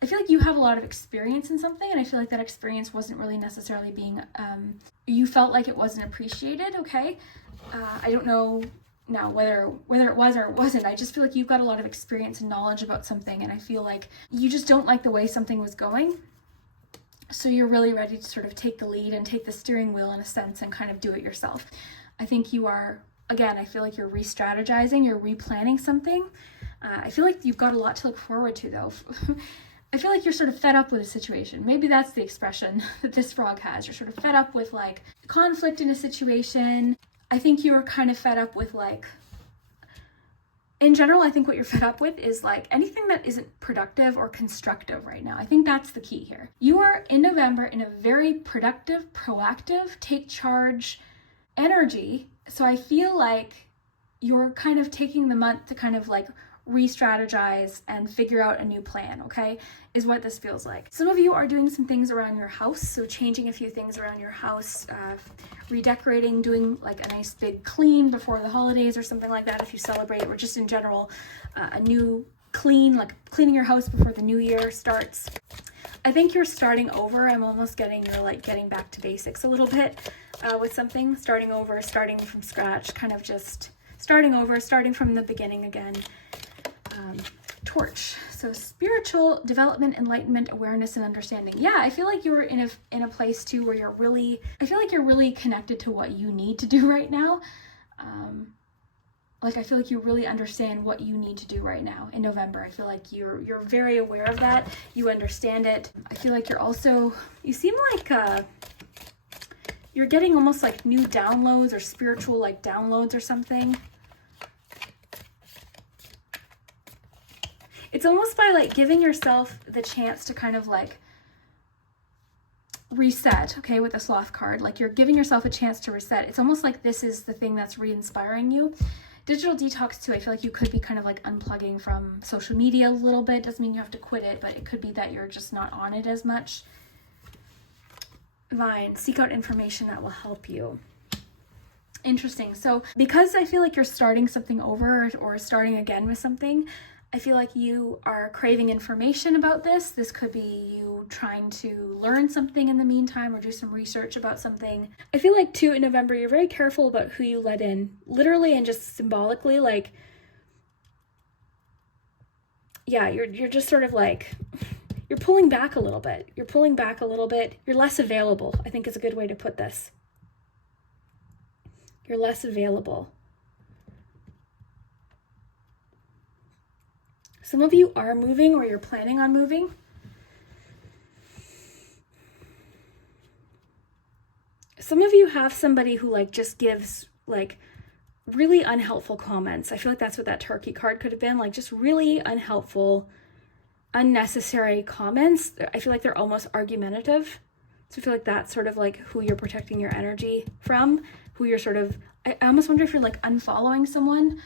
I feel like you have a lot of experience in something, and I feel like that experience wasn't really necessarily being, you felt like it wasn't appreciated, okay? I don't know Now, whether it was or it wasn't, I just feel like you've got a lot of experience and knowledge about something, and I feel like you just don't like the way something was going. So you're really ready to sort of take the lead and take the steering wheel in a sense and kind of do it yourself. I think you are, again, I feel like you're re-strategizing, you're replanning something. I feel like you've got a lot to look forward to though. I feel like you're sort of fed up with a situation. Maybe that's the expression that this frog has. You're sort of fed up with like conflict in a situation. I think you are kind of fed up with like, in general, I think what you're fed up with is like anything that isn't productive or constructive right now. I think that's the key here. You are in November in a very productive, proactive, take charge energy. So I feel like you're kind of taking the month to kind of like re-strategize and figure out a new plan, okay, is what this feels like. Some of you are doing some things around your house, so changing a few things around your house, redecorating, doing like a nice big clean before the holidays or something like that if you celebrate, or just in general, a new clean, like cleaning your house before the new year starts. I think you're starting over. I'm almost getting you're like getting back to basics a little bit with something, starting over, starting from scratch, kind of just starting over, starting from the beginning again. Torch. So spiritual development, enlightenment, awareness, and understanding. Yeah, I feel like you're in a place too where I feel like you're really connected to what you need to do right now. Like I feel like you really understand what you need to do right now in November. I feel like you're very aware of that. You understand it. I feel like you seem like you're getting almost like new downloads or spiritual like downloads or something. It's almost by like giving yourself the chance to kind of like reset, okay, with the sloth card. Like you're giving yourself a chance to reset. It's almost like this is the thing that's re-inspiring you. Digital detox too, I feel like you could be kind of like unplugging from social media a little bit. Doesn't mean you have to quit it, but it could be that you're just not on it as much. Vine, seek out information that will help you. Interesting. So because I feel like you're starting something over or starting again with something, I feel like you are craving information about this. This could be you trying to learn something in the meantime or do some research about something. I feel like too in November, you're very careful about who you let in, literally and just symbolically. Like, yeah, you're just sort of like, you're pulling back a little bit. You're pulling back a little bit. You're less available, I think is a good way to put this. You're less available. Some of you are moving or you're planning on moving. Some of you have somebody who like just gives like really unhelpful comments. I feel like that's what that turkey card could have been, like just really unhelpful, unnecessary comments. I feel like they're almost argumentative. So I feel like that's sort of like who you're protecting your energy from, who you're sort of, I almost wonder if you're like unfollowing someone,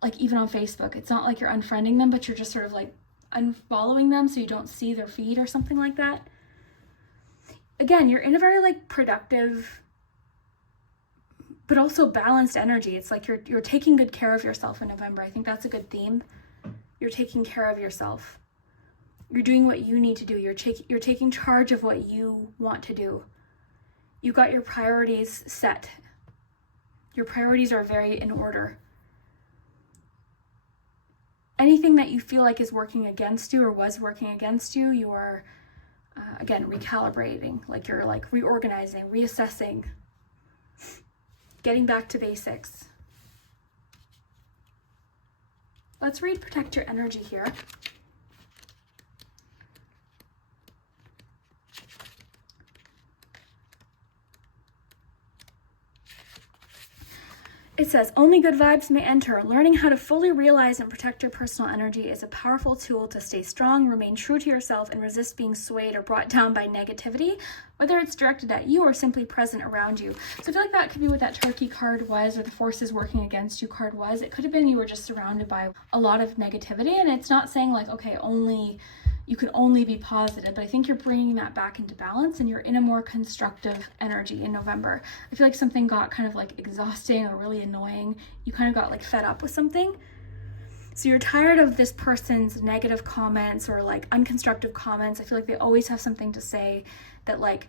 like even on Facebook. It's not like you're unfriending them, but you're just sort of like unfollowing them so you don't see their feed or something like that. Again, you're in a very like productive, but also balanced energy. It's like you're taking good care of yourself in November. I think that's a good theme. You're taking care of yourself. You're doing what you need to do. You're taking charge of what you want to do. You got your priorities set. Your priorities are very in order. Anything that you feel like is working against you or was working against you, you are, again, recalibrating. Like you're like reorganizing, reassessing, getting back to basics. Let's read Protect Your Energy here. It says, only good vibes may enter. Learning how to fully realize and protect your personal energy is a powerful tool to stay strong, remain true to yourself, and resist being swayed or brought down by negativity, whether it's directed at you or simply present around you. So I feel like that could be what that turkey card was, or the forces working against you card was. It could have been you were just surrounded by a lot of negativity, and it's not saying like, okay, you can only be positive, but I think you're bringing that back into balance and you're in a more constructive energy in November. I feel like something got kind of like exhausting or really annoying. You kind of got like fed up with something. So you're tired of this person's negative comments or like unconstructive comments. I feel like they always have something to say that like,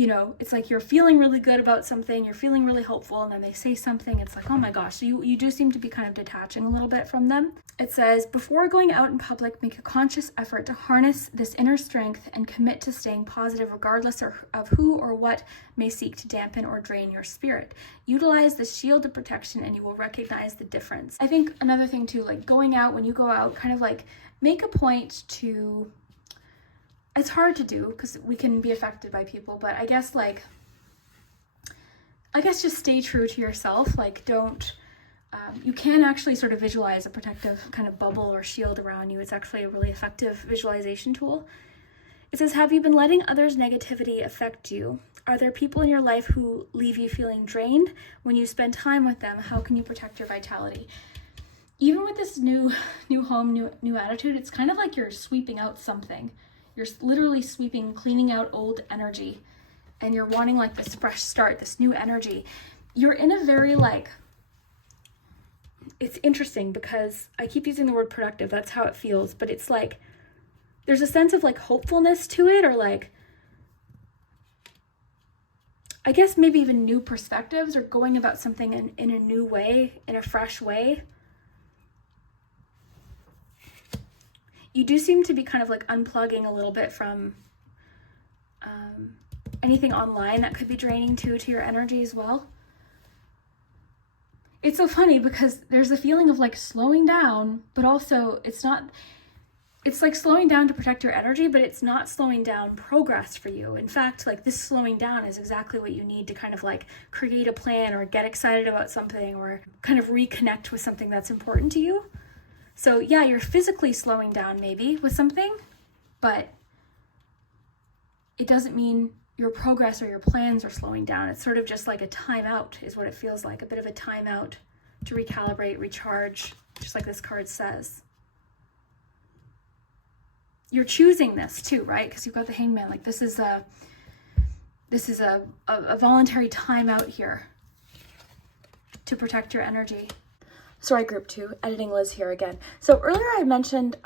you know, it's like you're feeling really good about something, you're feeling really hopeful, and then they say something, it's like, oh my gosh. So you do seem to be kind of detaching a little bit from them. It says, before going out in public, make a conscious effort to harness this inner strength and commit to staying positive regardless of who or what may seek to dampen or drain your spirit. Utilize the shield of protection and you will recognize the difference. I think another thing too, like going out, when you go out, kind of like make a point to, it's hard to do because we can be affected by people, but I guess just stay true to yourself. Like don't, you can actually sort of visualize a protective kind of bubble or shield around you. It's actually a really effective visualization tool. It says, have you been letting others' negativity affect you? Are there people in your life who leave you feeling drained? When you spend time with them, how can you protect your vitality? Even with this new home, new attitude, it's kind of like you're sweeping out something. You're literally sweeping, cleaning out old energy, and you're wanting like this fresh start, this new energy. You're in a very it's interesting because I keep using the word productive. That's how it feels, but it's like, there's a sense of like hopefulness to it, or like, I guess maybe even new perspectives, or going about something in a new way, in a fresh way. You do seem to be kind of like unplugging a little bit from anything online that could be draining to your energy as well. It's so funny because there's a feeling of like slowing down, but also it's like slowing down to protect your energy, but it's not slowing down progress for you. In fact, like this slowing down is exactly what you need to kind of like create a plan or get excited about something or kind of reconnect with something that's important to you. So yeah, you're physically slowing down maybe with something, but it doesn't mean your progress or your plans are slowing down. It's sort of just like a timeout is what it feels like, a bit of a timeout to recalibrate, recharge, just like this card says. You're choosing this too, right? Because you've got the Hangman. Like this is a voluntary timeout here to protect your energy. Sorry, group 2, editing Liz here again. So earlier I mentioned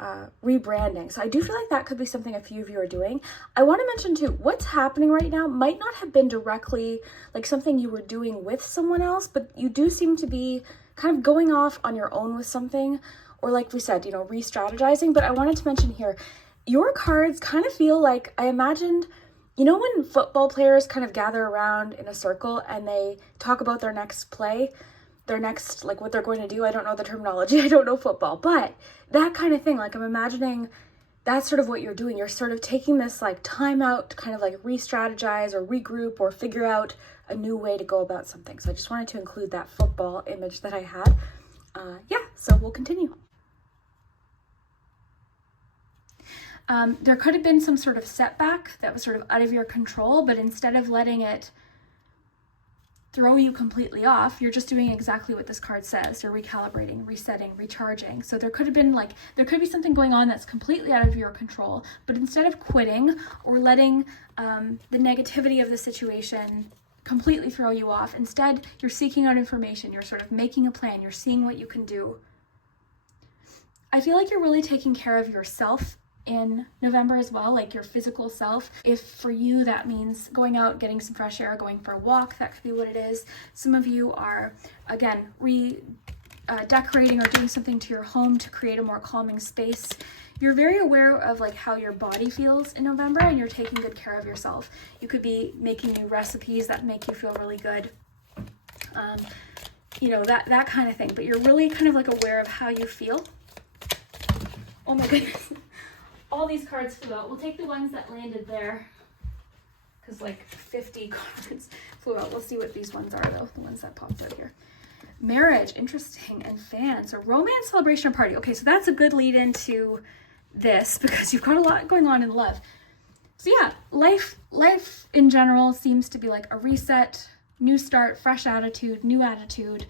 rebranding. So I do feel like that could be something a few of you are doing. I want to mention too, what's happening right now might not have been directly like something you were doing with someone else, but you do seem to be kind of going off on your own with something, or like we said, you know, re-strategizing. But I wanted to mention here, your cards kind of feel like, I imagined, you know, when football players kind of gather around in a circle and they talk about their next play, their next, like what they're going to do. I don't know the terminology. I don't know football, but that kind of thing, like I'm imagining that's sort of what you're doing. You're sort of taking this like time out to kind of like re-strategize or regroup or figure out a new way to go about something. So I just wanted to include that football image that I had. So we'll continue. There could have been some sort of setback that was sort of out of your control, but instead of letting it throw you completely off, you're just doing exactly what this card says. You're recalibrating, resetting, recharging. So there could be something going on that's completely out of your control, but instead of quitting or letting the negativity of the situation completely throw you off, instead you're seeking out information, you're sort of making a plan, you're seeing what you can do. I feel like you're really taking care of yourself in November as well, like your physical self. If for you that means going out, getting some fresh air, going for a walk, that could be what it is. Some of you are, again, decorating or doing something to your home to create a more calming space. You're very aware of like how your body feels in November, and you're taking good care of yourself. You could be making new recipes that make you feel really good. That kind of thing, but you're really kind of like aware of how you feel. Oh my goodness. All these cards flew out. We'll take the ones that landed there because like 50 cards flew out. We'll see what these ones are though, the ones that popped out here. Marriage, interesting, and fan. So romance, celebration, or party. Okay, so that's a good lead into this because you've got a lot going on in love. So yeah, life in general seems to be like a reset, new start, fresh attitude, new attitude,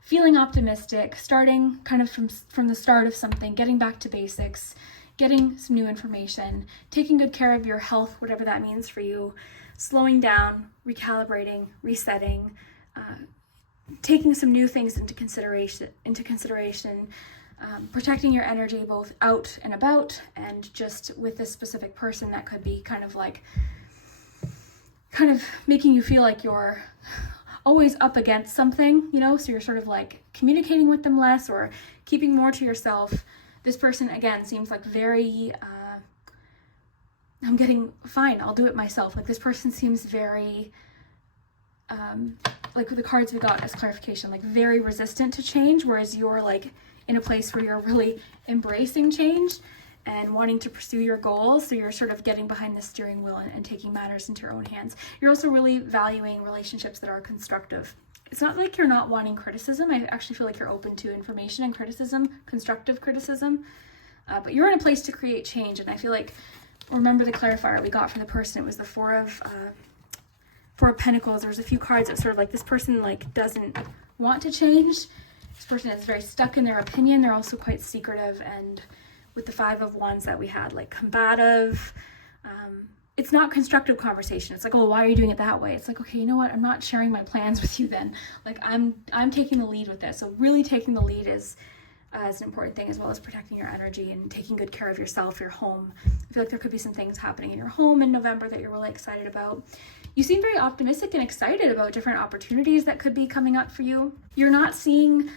feeling optimistic, starting kind of from the start of something, getting back to basics, getting some new information, taking good care of your health, whatever that means for you, slowing down, recalibrating, resetting, taking some new things into consideration, protecting your energy both out and about, and just with this specific person that could be kind of like kind of making you feel like you're always up against something, you know, so you're sort of like communicating with them less or keeping more to yourself. This person, again, seems like very, I'm getting, fine, I'll do it myself. Like this person seems very, like with the cards we got as clarification, like very resistant to change, whereas you're like in a place where you're really embracing change and wanting to pursue your goals. So you're sort of getting behind the steering wheel and taking matters into your own hands. You're also really valuing relationships that are constructive. It's not like you're not wanting criticism. I actually feel like you're open to information and criticism, constructive criticism, but you're in a place to create change. And I feel like, remember the clarifier we got for the person, it was the Four of Pentacles. There's a few cards that sort of like this person like doesn't want to change. This person is very stuck in their opinion. They're also quite secretive, and with the Five of Wands that we had, like combative. It's not constructive conversation. It's like, oh, why are you doing it that way? It's like, okay, you know what? I'm not sharing my plans with you then. Like I'm taking the lead with this. So really taking the lead is an important thing, as well as protecting your energy and taking good care of yourself, your home. I feel like there could be some things happening in your home in November that you're really excited about. You seem very optimistic and excited about different opportunities that could be coming up for you. You're not seeing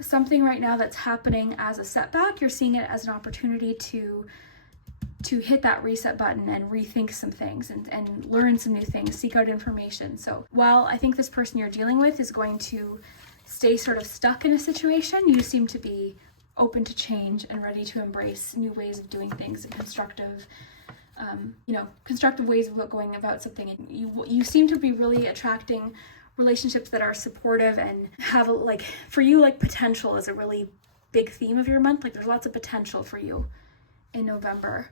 something right now that's happening as a setback. You're seeing it as an opportunity to hit that reset button and rethink some things and learn some new things, seek out information. So while I think this person you're dealing with is going to stay sort of stuck in a situation, you seem to be open to change and ready to embrace new ways of doing things and constructive ways of going about something. And you seem to be really attracting relationships that are supportive and have like, for you, like potential is a really big theme of your month. Like there's lots of potential for you in November.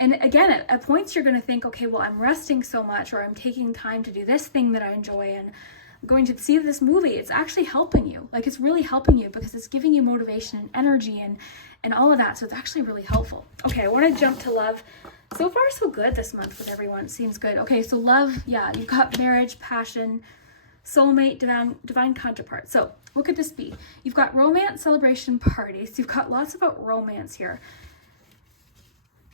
And again, at points you're going to think, okay, well, I'm resting so much, or I'm taking time to do this thing that I enjoy, and I'm going to see this movie. It's actually helping you. Like it's really helping you because it's giving you motivation and energy and all of that. So it's actually really helpful. Okay, I want to jump to love. So far, so good this month with everyone. Seems good. Okay, so love, yeah, you've got marriage, passion, soulmate, divine counterpart. So what could this be? You've got romance, celebration, parties. You've got lots about romance here.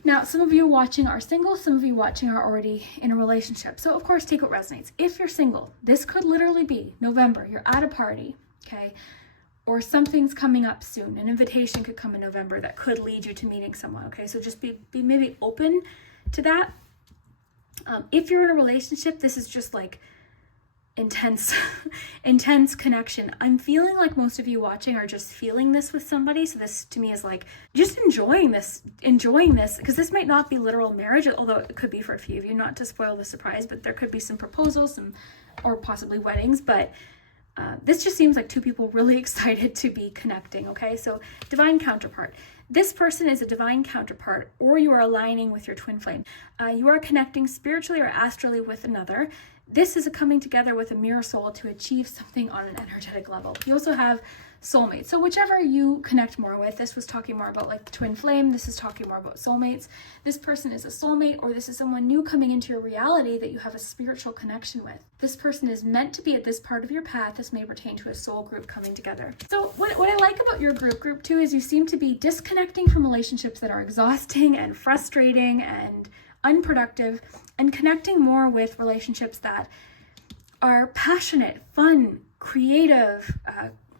Now, some of you watching are single, some of you watching are already in a relationship. So of course, take what resonates. If you're single, this could literally be November. You're at a party, okay? Or something's coming up soon. An invitation could come in November that could lead you to meeting someone, okay? So just be maybe open to that. If you're in a relationship, this is just like intense connection. I'm feeling like most of you watching are just feeling this with somebody. So this to me is like just enjoying this, because this might not be literal marriage, although it could be for a few of you, not to spoil the surprise, but there could be some proposals, or possibly weddings, but this just seems like two people really excited to be connecting, okay? So divine counterpart. This person is a divine counterpart, or you are aligning with your twin flame. You are connecting spiritually or astrally with another. This is a coming together with a mirror soul to achieve something on an energetic level. You also have soulmates. So whichever you connect more with, this was talking more about like the twin flame. This is talking more about soulmates. This person is a soulmate, or this is someone new coming into your reality that you have a spiritual connection with. This person is meant to be at this part of your path. This may pertain to a soul group coming together. So what I like about your group too, is you seem to be disconnecting from relationships that are exhausting and frustrating and unproductive, and connecting more with relationships that are passionate, fun, creative,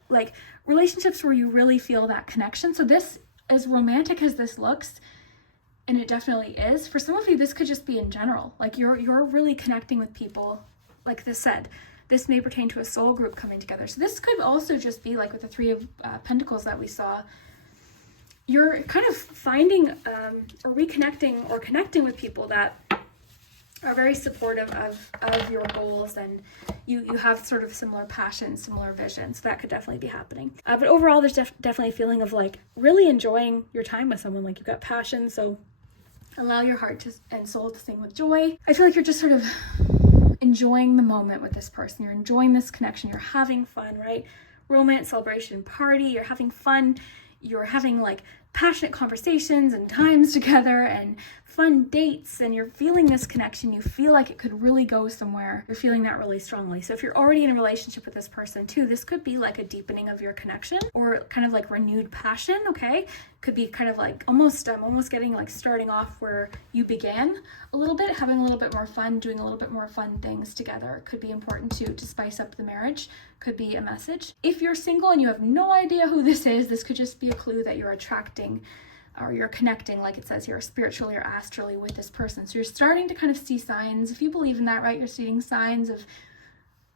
like relationships where you really feel that connection. So this, as romantic as this looks, and it definitely is, for some of you, this could just be in general. Like you're really connecting with people. Like this said, this may pertain to a soul group coming together. So this could also just be like with the Three of Pentacles that we saw. You're kind of finding or reconnecting or connecting with people that are very supportive of your goals, and you have sort of similar passions, similar visions. So that could definitely be happening. But overall, there's definitely a feeling of like really enjoying your time with someone. Like you've got passion, so allow your heart and soul to sing with joy. I feel like you're just sort of enjoying the moment with this person. You're enjoying this connection. You're having fun, right? Romance, celebration, party. You're having fun. You're having like passionate conversations and times together and fun dates, and you're feeling this connection. You feel like it could really go somewhere. You're feeling that really strongly. So if you're already in a relationship with this person too, this could be like a deepening of your connection or kind of like renewed passion, okay? Could be kind of like almost getting like starting off where you began a little bit, having a little bit more fun, doing a little bit more fun things together. Could be important too, to spice up the marriage. Could be a message. If you're single and you have no idea who this is, this could just be a clue that you're attracting or you're connecting, like it says here, spiritually or astrally with this person. So you're starting to kind of see signs. If you believe in that, right, you're seeing signs of,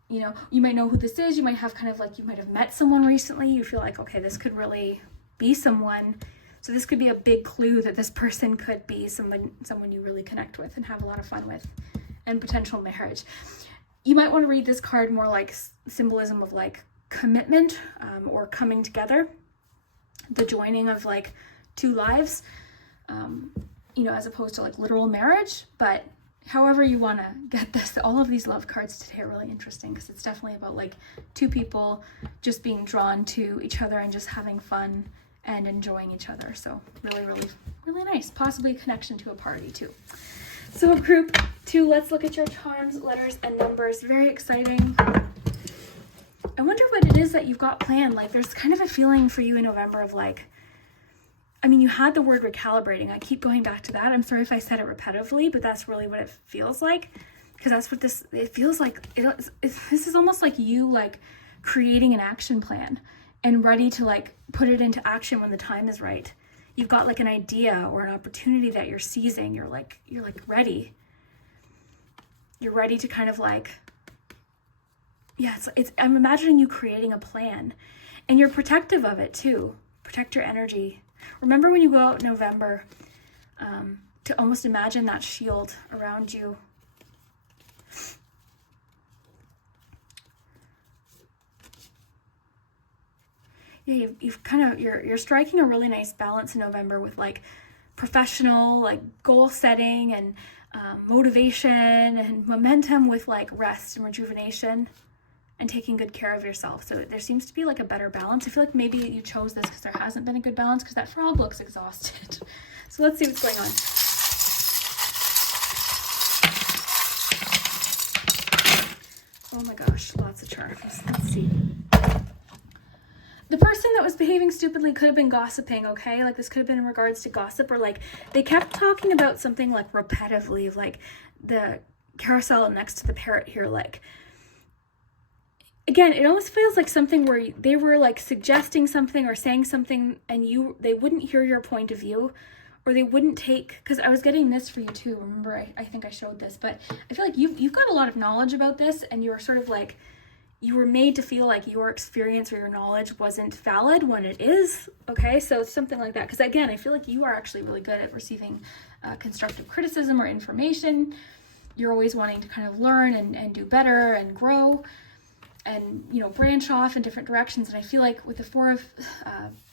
you know, you might know who this is. You might have kind of like, you might have met someone recently. You feel like, okay, this could really be someone. So this could be a big clue that this person could be someone you really connect with and have a lot of fun with, and potential marriage. You might want to read this card more like symbolism of like commitment or coming together, the joining of like two lives, you know, as opposed to like literal marriage. But however you want to get this, all of these love cards today are really interesting because it's definitely about like two people just being drawn to each other and just having fun and enjoying each other. So really, really, really nice. Possibly a connection to a party too. So group 2, let's look at your charms, letters, and numbers. Very exciting. I wonder what it is that you've got planned. Like there's kind of a feeling for you in November of like, I mean, you had the word recalibrating. I keep going back to that. I'm sorry if I said it repetitively, but that's really what it feels like. Because that's what it feels like. This is almost like you like creating an action plan and ready to like put it into action when the time is right. You've got like an idea or an opportunity that you're seizing. You're like ready. You're ready to kind of like, yeah, I'm imagining you creating a plan, and you're protective of it too. Protect your energy. Remember when you go out in November, to almost imagine that shield around you. Yeah, you've kind of, you're striking a really nice balance in November with like professional, like goal setting and motivation and momentum with like rest and rejuvenation and taking good care of yourself. So there seems to be like a better balance. I feel like maybe you chose this because there hasn't been a good balance because that frog looks exhausted. So let's see what's going on. Oh my gosh, lots of charms. Let's see. The person that was behaving stupidly could have been gossiping, okay? Like this could have been in regards to gossip, or like they kept talking about something like repetitively, like the carousel next to the parrot here, like, again, it almost feels like something where they were like suggesting something or saying something and they wouldn't hear your point of view, or they wouldn't take, because I was getting this for you too. Remember, I think I showed this, but I feel like you've got a lot of knowledge about this, and you're sort of like, you were made to feel like your experience or your knowledge wasn't valid when it is, okay? So it's something like that. Because again, I feel like you are actually really good at receiving constructive criticism or information. You're always wanting to kind of learn and do better and grow and, you know, branch off in different directions. And I feel like with the Four of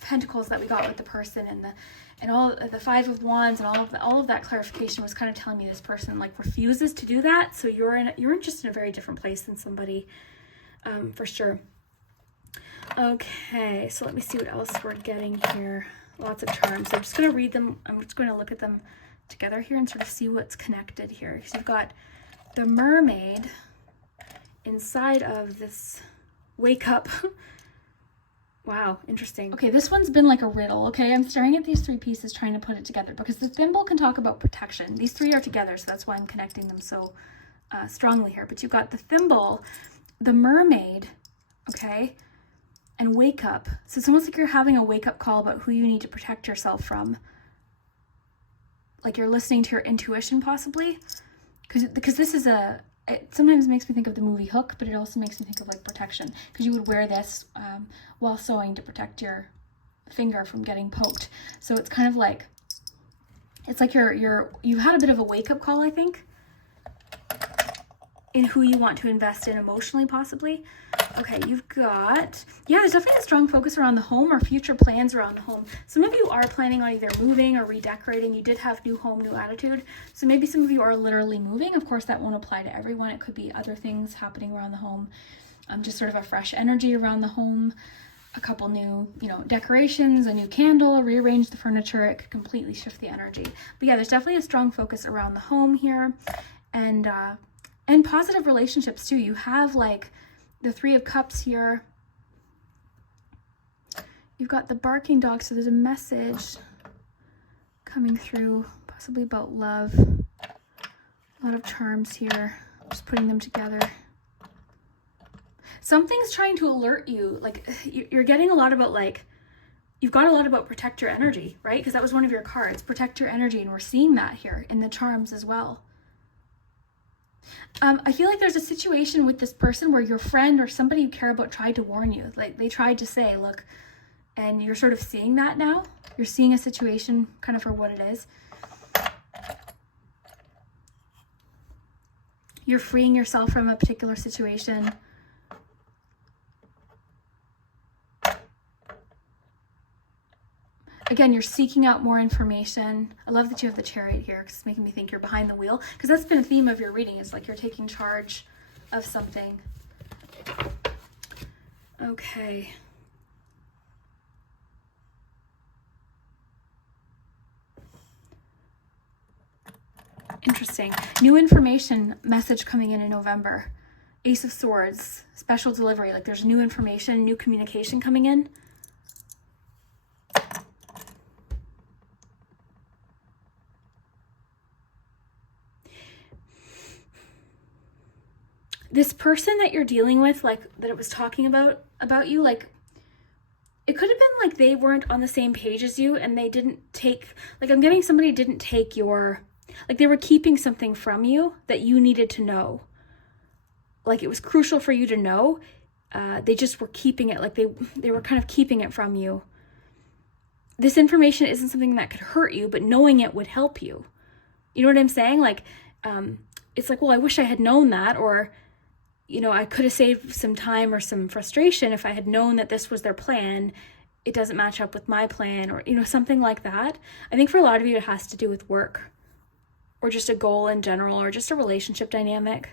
Pentacles that we got with the person and all the Five of Wands and all of that clarification was kind of telling me this person like refuses to do that. So you're just in a very different place than somebody. For sure. Okay, so let me see what else we're getting here. Lots of charms. So I'm just going to read them. I'm just going to look at them together here and sort of see what's connected here. So you've got the mermaid inside of this wake up. Wow, interesting. Okay, this one's been like a riddle, okay? I'm staring at these three pieces trying to put it together because the thimble can talk about protection. These three are together, so that's why I'm connecting them so strongly here. But you've got the thimble, the mermaid, okay, and wake up. So it's almost like you're having a wake up call about who you need to protect yourself from. Like you're listening to your intuition possibly. Because this is it sometimes makes me think of the movie Hook, but it also makes me think of like protection. Because you would wear this while sewing to protect your finger from getting poked. So it's kind of like, it's like you've had a bit of a wake up call, I think, in who you want to invest in emotionally, possibly. Okay, you've got, yeah, there's definitely a strong focus around the home or future plans around the home. Some of you are planning on either moving or redecorating. You did have new home, new attitude. So maybe some of you are literally moving. Of course, that won't apply to everyone. It could be other things happening around the home. Just sort of a fresh energy around the home. a couple new, decorations, a new candle, rearrange the furniture. It could completely shift the energy. But yeah, there's definitely a strong focus around the home here, and positive relationships too. You have like the Three of Cups here. You've got the barking dog, so there's a message coming through, possibly about love. A lot of charms here, just putting them together. Something's trying to alert you, like you're getting a lot about like, you've got a lot about protect your energy, right? Because that was one of your cards, protect your energy, and we're seeing that here in the charms as well. I feel like there's a situation with this person where your friend or somebody you care about tried to warn you. Like they tried to say, look, and you're sort of seeing that now. You're seeing a situation kind of for what it is. You're freeing yourself from a particular situation. Again, you're seeking out more information. I love that you have the Chariot here because it's making me think you're behind the wheel, because that's been a theme of your reading. It's like you're taking charge of something. Okay. Interesting. New information message coming in November. Ace of Swords, special delivery. Like there's new information, new communication coming in. This person that you're dealing with, like that it was talking about you, like it could have been like they weren't on the same page as you, and they didn't take, like I'm getting somebody didn't take your, like they were keeping something from you that you needed to know. Like it was crucial for you to know. They just were keeping it, like they were kind of keeping it from you. This information isn't something that could hurt you, but knowing it would help you. You know what I'm saying? Like, it's like, well, I wish I had known that, or I could have saved some time or some frustration if I had known that this was their plan. It doesn't match up with my plan, or, something like that. I think for a lot of you, it has to do with work or just a goal in general or just a relationship dynamic.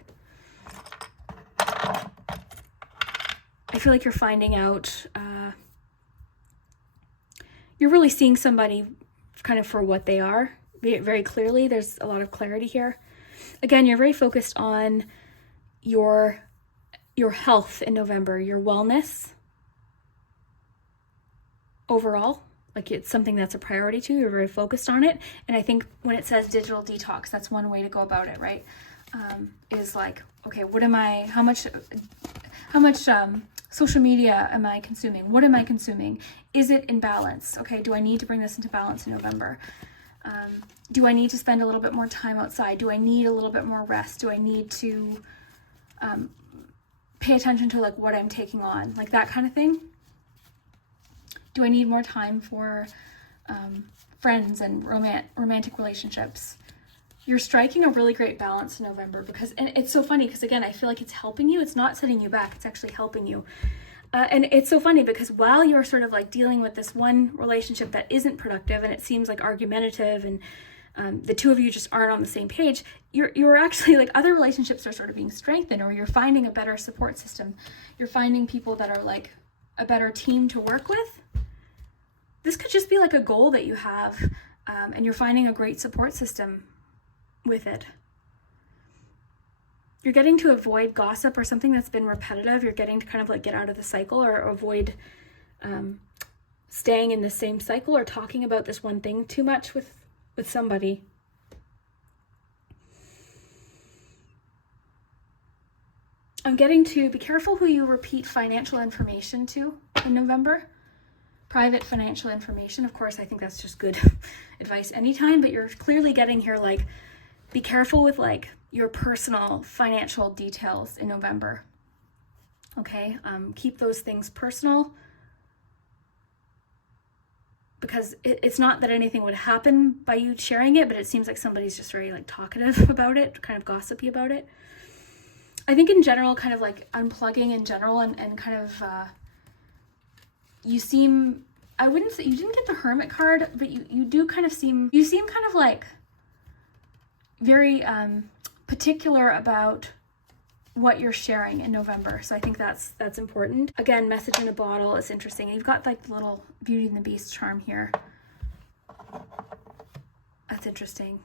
I feel like you're finding out, you're really seeing somebody kind of for what they are very clearly. There's a lot of clarity here. Again, you're very focused on your health in November, your wellness overall. Like it's something that's a priority to you. You're very focused on it. And I think when it says digital detox, that's one way to go about it, right? Is like, okay, how much social media am I consuming? What am I consuming? Is it in balance? Okay, do I need to bring this into balance in November? Do I need to spend a little bit more time outside? Do I need a little bit more rest? Do I need to pay attention to like what I'm taking on, like that kind of thing? Do I need more time for friends and romantic relationships? You're striking a really great balance in November and it's so funny because again, I feel like it's helping you. It's not setting you back. It's actually helping you. And it's so funny because while you're sort of like dealing with this one relationship that isn't productive and it seems like argumentative and the two of you just aren't on the same page, you're actually like other relationships are sort of being strengthened, or you're finding a better support system. You're finding people that are like a better team to work with. This could just be like a goal that you have, and you're finding a great support system with it. You're getting to avoid gossip or something that's been repetitive. You're getting to kind of like get out of the cycle or avoid staying in the same cycle or talking about this one thing too much with somebody. I'm getting to be careful who you repeat financial information to in November. Private financial information. Of course, I think that's just good advice anytime, but you're clearly getting here like, be careful with like your personal financial details in November. Okay, keep those things personal, because it's not that anything would happen by you sharing it, but it seems like somebody's just very like talkative about it, kind of gossipy about it. I think in general, kind of like unplugging in general and kind of, you seem, I wouldn't say, you didn't get the Hermit card, but you do kind of seem, kind of like very particular about what you're sharing in November. So I think that's important. Again, message in a bottle is interesting. You've got like the little Beauty and the Beast charm here. That's interesting.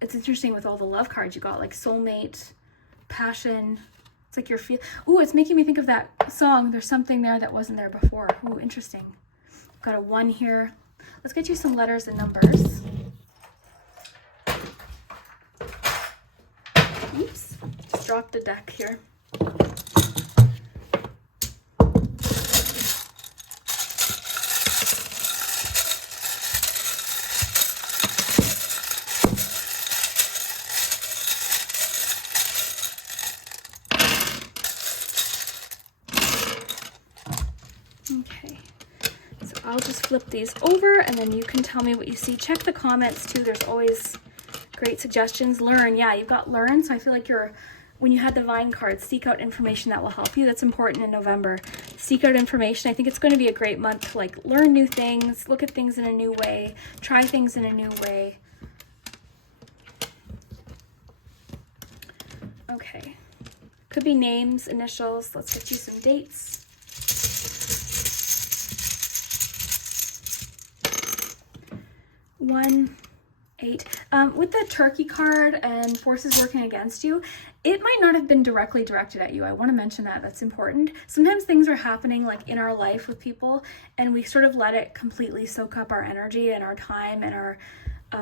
It's interesting with all the love cards you got, like soulmate, passion. It's like you're ooh, it's making me think of that song. There's something there that wasn't there before. Ooh, interesting. Got a 1 here. Let's get you some letters and numbers. Oops, just dropped the deck here. Okay, so I'll just flip these over and then you can tell me what you see. Check the comments too. There's always great suggestions. Learn. Yeah, you've got learn. So I feel like when you had the vine cards, seek out information that will help you. That's important in November. Seek out information. I think it's going to be a great month to like learn new things, look at things in a new way, try things in a new way. Okay. Could be names, initials. Let's get you some dates. 1, 8. With the Turkey card and forces working against you, it might not have been directly directed at you. I want to mention that. That's important. Sometimes things are happening like in our life with people and we sort of let it completely soak up our energy and our time and our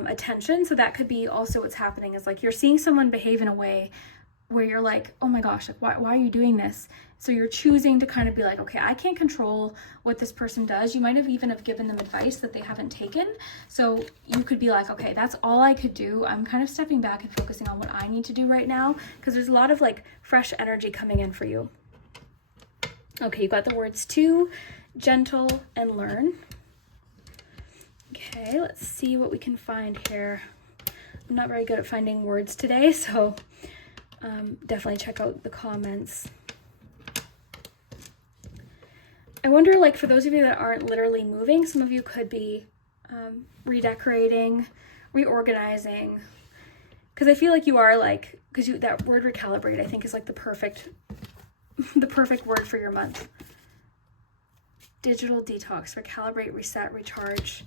attention. So that could be also what's happening is like you're seeing someone behave in a way where you're like, oh my gosh, like why are you doing this? So you're choosing to kind of be like, okay, I can't control what this person does. You might have even have given them advice that they haven't taken. So you could be like, okay, that's all I could do. I'm kind of stepping back and focusing on what I need to do right now because there's a lot of like fresh energy coming in for you. Okay, you got the words to, gentle, and learn. Okay, let's see what we can find here. I'm not very good at finding words today, so definitely check out the comments. I wonder, like, for those of you that aren't literally moving, some of you could be redecorating, reorganizing, because I feel like you are like, because that word recalibrate, I think is like the perfect word for your month. Digital detox, recalibrate, reset, recharge.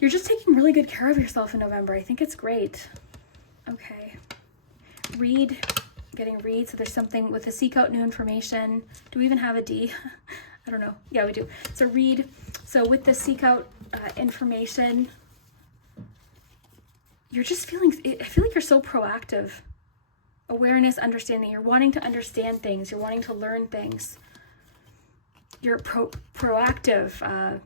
You're just taking really good care of yourself in November. I think it's great. Okay. Read. Getting read. So there's something with the seek out new information. Do we even have a D? I don't know. Yeah, we do. So read. So with the seek out information, you're just feeling, I feel like you're so proactive. Awareness, understanding. You're wanting to understand things. You're wanting to learn things. You're proactive.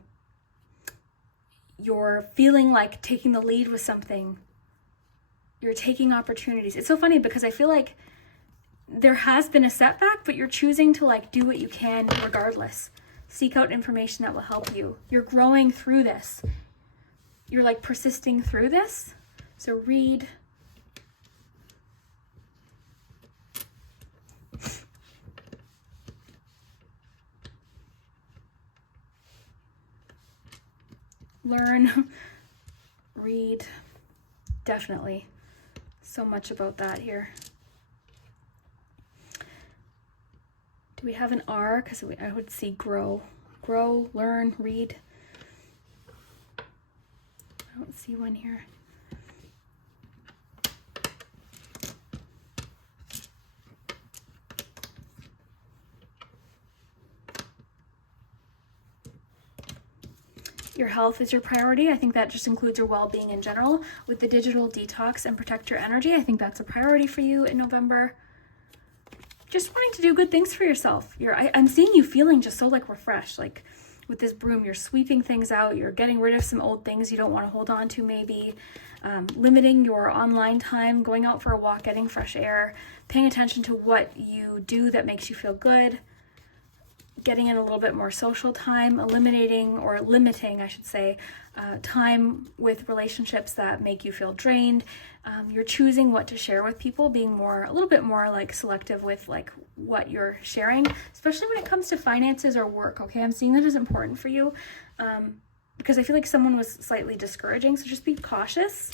You're feeling like taking the lead with something. You're taking opportunities. It's so funny because I feel like there has been a setback, but you're choosing to like do what you can regardless. Seek out information that will help you. You're growing through this. You're like persisting through this. So read. Learn. Read. Definitely. So much about that here. Do we have an R? Because I would see grow. Grow, learn, read. I don't see one here. Your health is your priority. I think that just includes your well-being in general. With the digital detox and protect your energy, I think that's a priority for you in November. Just wanting to do good things for yourself. I'm seeing you feeling just so like refreshed, like with this broom, you're sweeping things out, you're getting rid of some old things you don't want to hold on to maybe, limiting your online time, going out for a walk, getting fresh air, paying attention to what you do that makes you feel good, getting in a little bit more social time, eliminating or limiting, I should say, time with relationships that make you feel drained. You're choosing what to share with people, being a little bit more like selective with like what you're sharing, especially when it comes to finances or work. Okay, I'm seeing that is important for you because I feel like someone was slightly discouraging. So just be cautious.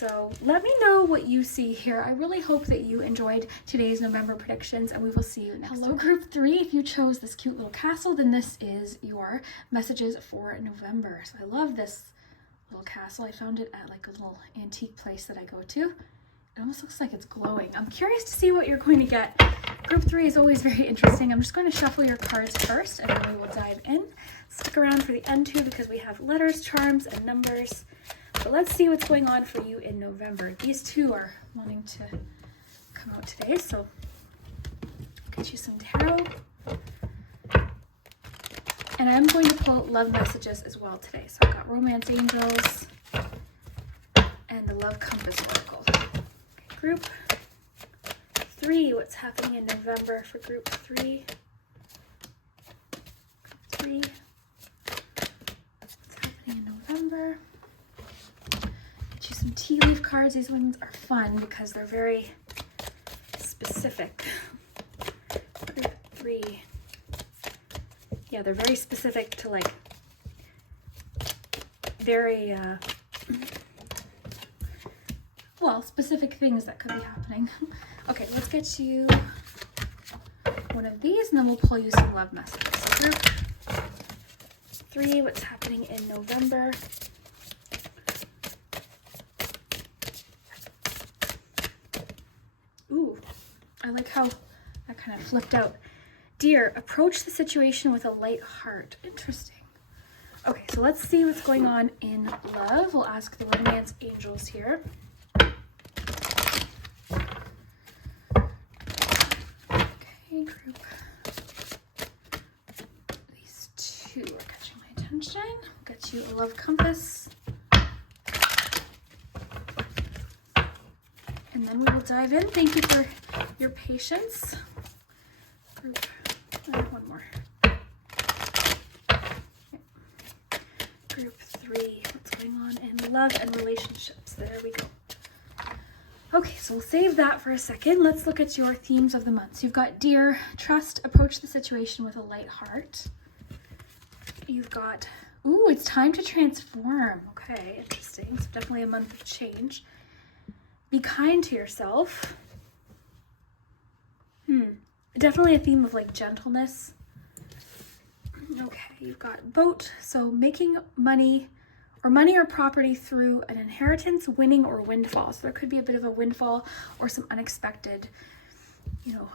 So let me know what you see here. I really hope that you enjoyed today's November predictions, and we will see you next time. Hello, group 3. If you chose this cute little castle, then this is your messages for November. So I love this little castle. I found it at like a little antique place that I go to. It almost looks like it's glowing. I'm curious to see what you're going to get. Group 3 is always very interesting. I'm just going to shuffle your cards first, and then we will dive in. Stick around for the end too, because we have letters, charms, and numbers. But let's see what's going on for you in November. These two are wanting to come out today, so I'll get you some tarot. And I'm going to pull love messages as well today. So I've got romance angels and the love compass oracle. Okay, group 3, what's happening in November for group 3? Group 3, what's happening in November? Get you some tea leaf cards. These ones are fun because they're very specific. Group 3. Yeah, they're very specific to like very, well, specific things that could be happening. Okay, let's get you one of these and then we'll pull you some love messages. So group 3, what's happening in November? Ooh, I like how that kind of flipped out. Dear, approach the situation with a light heart. Interesting. Okay, so let's see what's going on in love. We'll ask the romance angels here. Okay, group. These two are catching my attention. We'll get you a love compass. And then we will dive in. Thank you for your patience. Group. One more. Group 3, what's going on in love and relationships? There we go. Okay, so we'll save that for a second. Let's look at your themes of the month. So you've got dear, trust, approach the situation with a light heart. You've got, ooh, it's time to transform. Okay, interesting. So definitely a month of change. Be kind to yourself. Definitely a theme of like gentleness. Okay, you've got boat, so making money or property through an inheritance, winning or windfall. So there could be a bit of a windfall or some unexpected,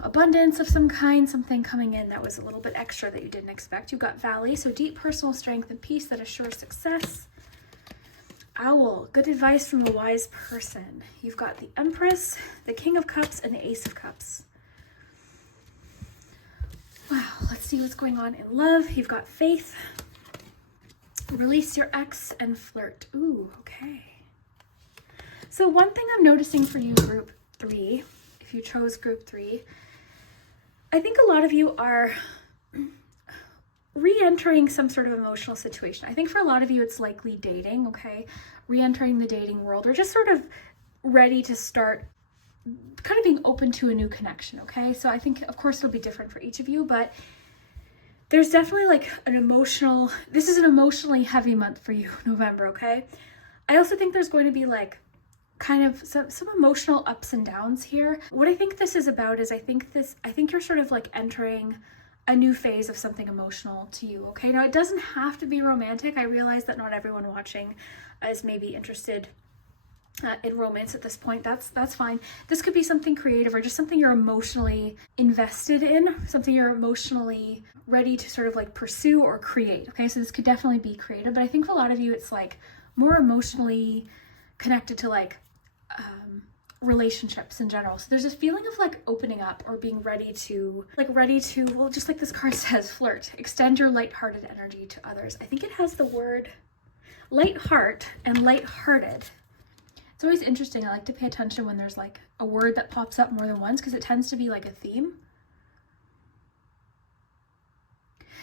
abundance of some kind, something coming in that was a little bit extra that you didn't expect. You've got valley, so deep personal strength and peace that assures success. Owl, good advice from a wise person. You've got the Empress, the King of Cups, and the Ace of Cups. Wow, let's see what's going on in love. You've got faith, release your ex, and flirt. Ooh, okay. So one thing I'm noticing for you, group 3, if you chose group 3, I think a lot of you are re-entering some sort of emotional situation. I think for a lot of you, it's likely dating, okay? Re-entering the dating world, or just sort of ready to start kind of being open to a new connection, okay? So I think, of course, it'll be different for each of you, but there's definitely like this is an emotionally heavy month for you, November, okay? I also think there's going to be like kind of some emotional ups and downs here. What I think this is about is I think you're sort of like entering a new phase of something emotional to you, okay? Now, it doesn't have to be romantic. I realize that not everyone watching is maybe interested in romance at this point. That's fine. This could be something creative or just something you're emotionally invested in, something you're emotionally ready to sort of like pursue or create. Okay, so this could definitely be creative, but I think for a lot of you it's like more emotionally connected to like relationships in general. So there's this feeling of like opening up or being ready to, well, just like this card says, flirt, extend your lighthearted energy to others. I think it has the word light heart and lighthearted. It's always interesting. I like to pay attention when there's like a word that pops up more than once because it tends to be like a theme.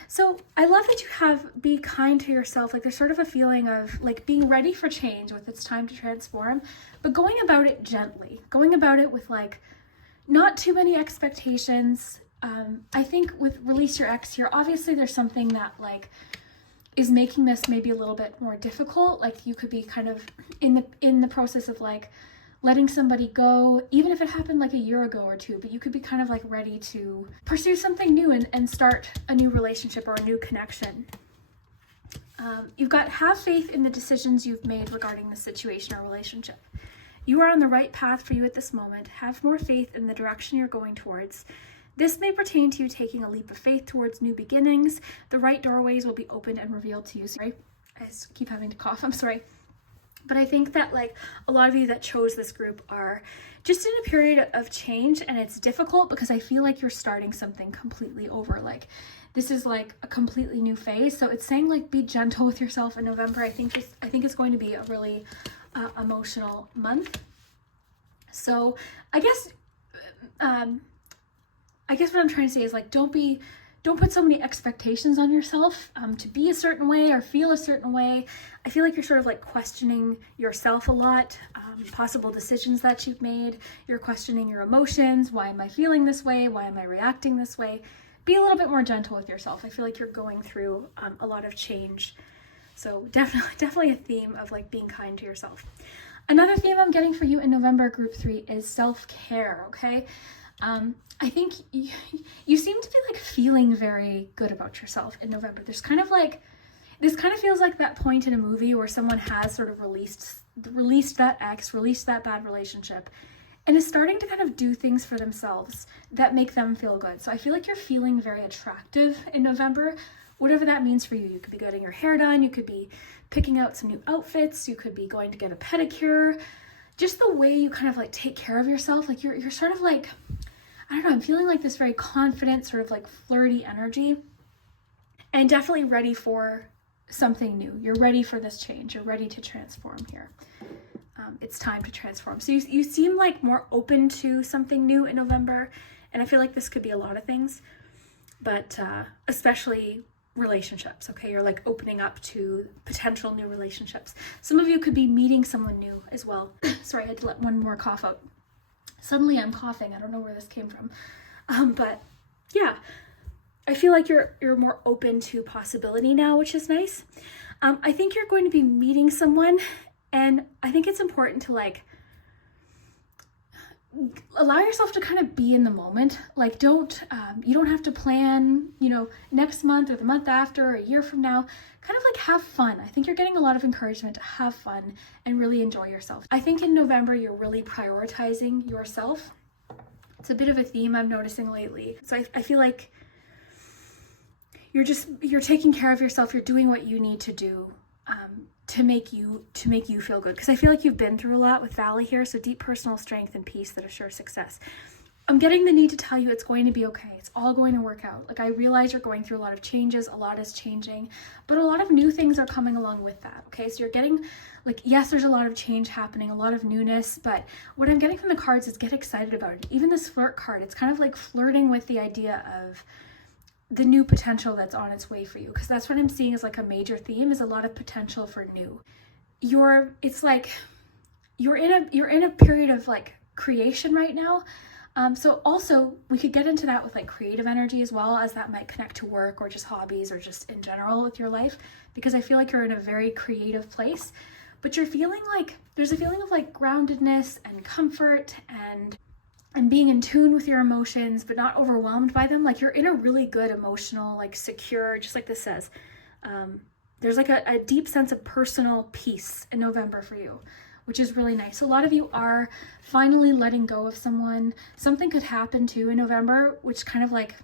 So I love that you have be kind to yourself. Like there's sort of a feeling of like being ready for change with it's time to transform, but going about it gently, going about it with like not too many expectations. I think with release your ex here, obviously there's something that like is making this maybe a little bit more difficult. Like you could be kind of in the process of like letting somebody go, even if it happened like a year ago or two, but you could be kind of like ready to pursue something new and start a new relationship or a new connection. You've got have faith in the decisions you've made regarding the situation or relationship. You are on the right path for you at this moment. Have more faith in the direction you're going towards. This may pertain to you taking a leap of faith towards new beginnings. The right doorways will be opened and revealed to you. Sorry, I just keep having to cough. I'm sorry. But I think that like a lot of you that chose this group are just in a period of change, and it's difficult because I feel like you're starting something completely over. Like this is like a completely new phase. So it's saying like be gentle with yourself in November. I think it's going to be a really emotional month. So I guess what I'm trying to say is like don't put so many expectations on yourself to be a certain way or feel a certain way. I feel like you're sort of like questioning yourself a lot, possible decisions that you've made. You're questioning your emotions. Why am I feeling this way? Why am I reacting this way? Be a little bit more gentle with yourself. I feel like you're going through a lot of change. So definitely a theme of like being kind to yourself. Another theme I'm getting for you in November, group 3, is self-care, okay? I think you seem to be like feeling very good about yourself in November. This kind of feels like that point in a movie where someone has sort of released that ex, released that bad relationship, and is starting to kind of do things for themselves that make them feel good. So I feel like you're feeling very attractive in November, whatever that means for you. You could be getting your hair done, you could be picking out some new outfits, you could be going to get a pedicure. Just the way you kind of like take care of yourself, like you're sort of like, I don't know, I'm feeling like this very confident, sort of like flirty energy, and definitely ready for something new. You're ready for this change. You're ready to transform here. It's time to transform. So you seem like more open to something new in November, and I feel like this could be a lot of things, but especially relationships, okay? You're like opening up to potential new relationships. Some of you could be meeting someone new as well. Sorry, I had to let one more cough out. Suddenly I'm coughing. I don't know where this came from. But yeah, I feel like you're more open to possibility now, which is nice. I think you're going to be meeting someone, and I think it's important to like allow yourself to kind of be in the moment. Like you don't have to plan, next month or the month after or a year from now. Kind of like have fun. I think you're getting a lot of encouragement to have fun and really enjoy yourself. I think in November, you're really prioritizing yourself. It's a bit of a theme I'm noticing lately. So I feel like you're taking care of yourself. You're doing what you need to do to make you feel good. Because I feel like you've been through a lot with Valley here. So deep personal strength and peace that assure success. I'm getting the need to tell you it's going to be okay. It's all going to work out. Like I realize you're going through a lot of changes. A lot is changing, but a lot of new things are coming along with that. Okay. So you're getting like, yes, there's a lot of change happening, a lot of newness, but what I'm getting from the cards is get excited about it. Even this flirt card, it's kind of like flirting with the idea of the new potential that's on its way for you. Cause that's what I'm seeing as like a major theme is a lot of potential for new. It's like you're in a period of like creation right now. So also we could get into that with like creative energy as well, as that might connect to work or just hobbies or just in general with your life, because I feel like you're in a very creative place, but you're feeling like there's a feeling of like groundedness and comfort and being in tune with your emotions, but not overwhelmed by them. Like you're in a really good emotional, like secure, just like this says, there's like a deep sense of personal peace in November for you, which is really nice. So a lot of you are finally letting go of someone. Something could happen too in November, which kind of like,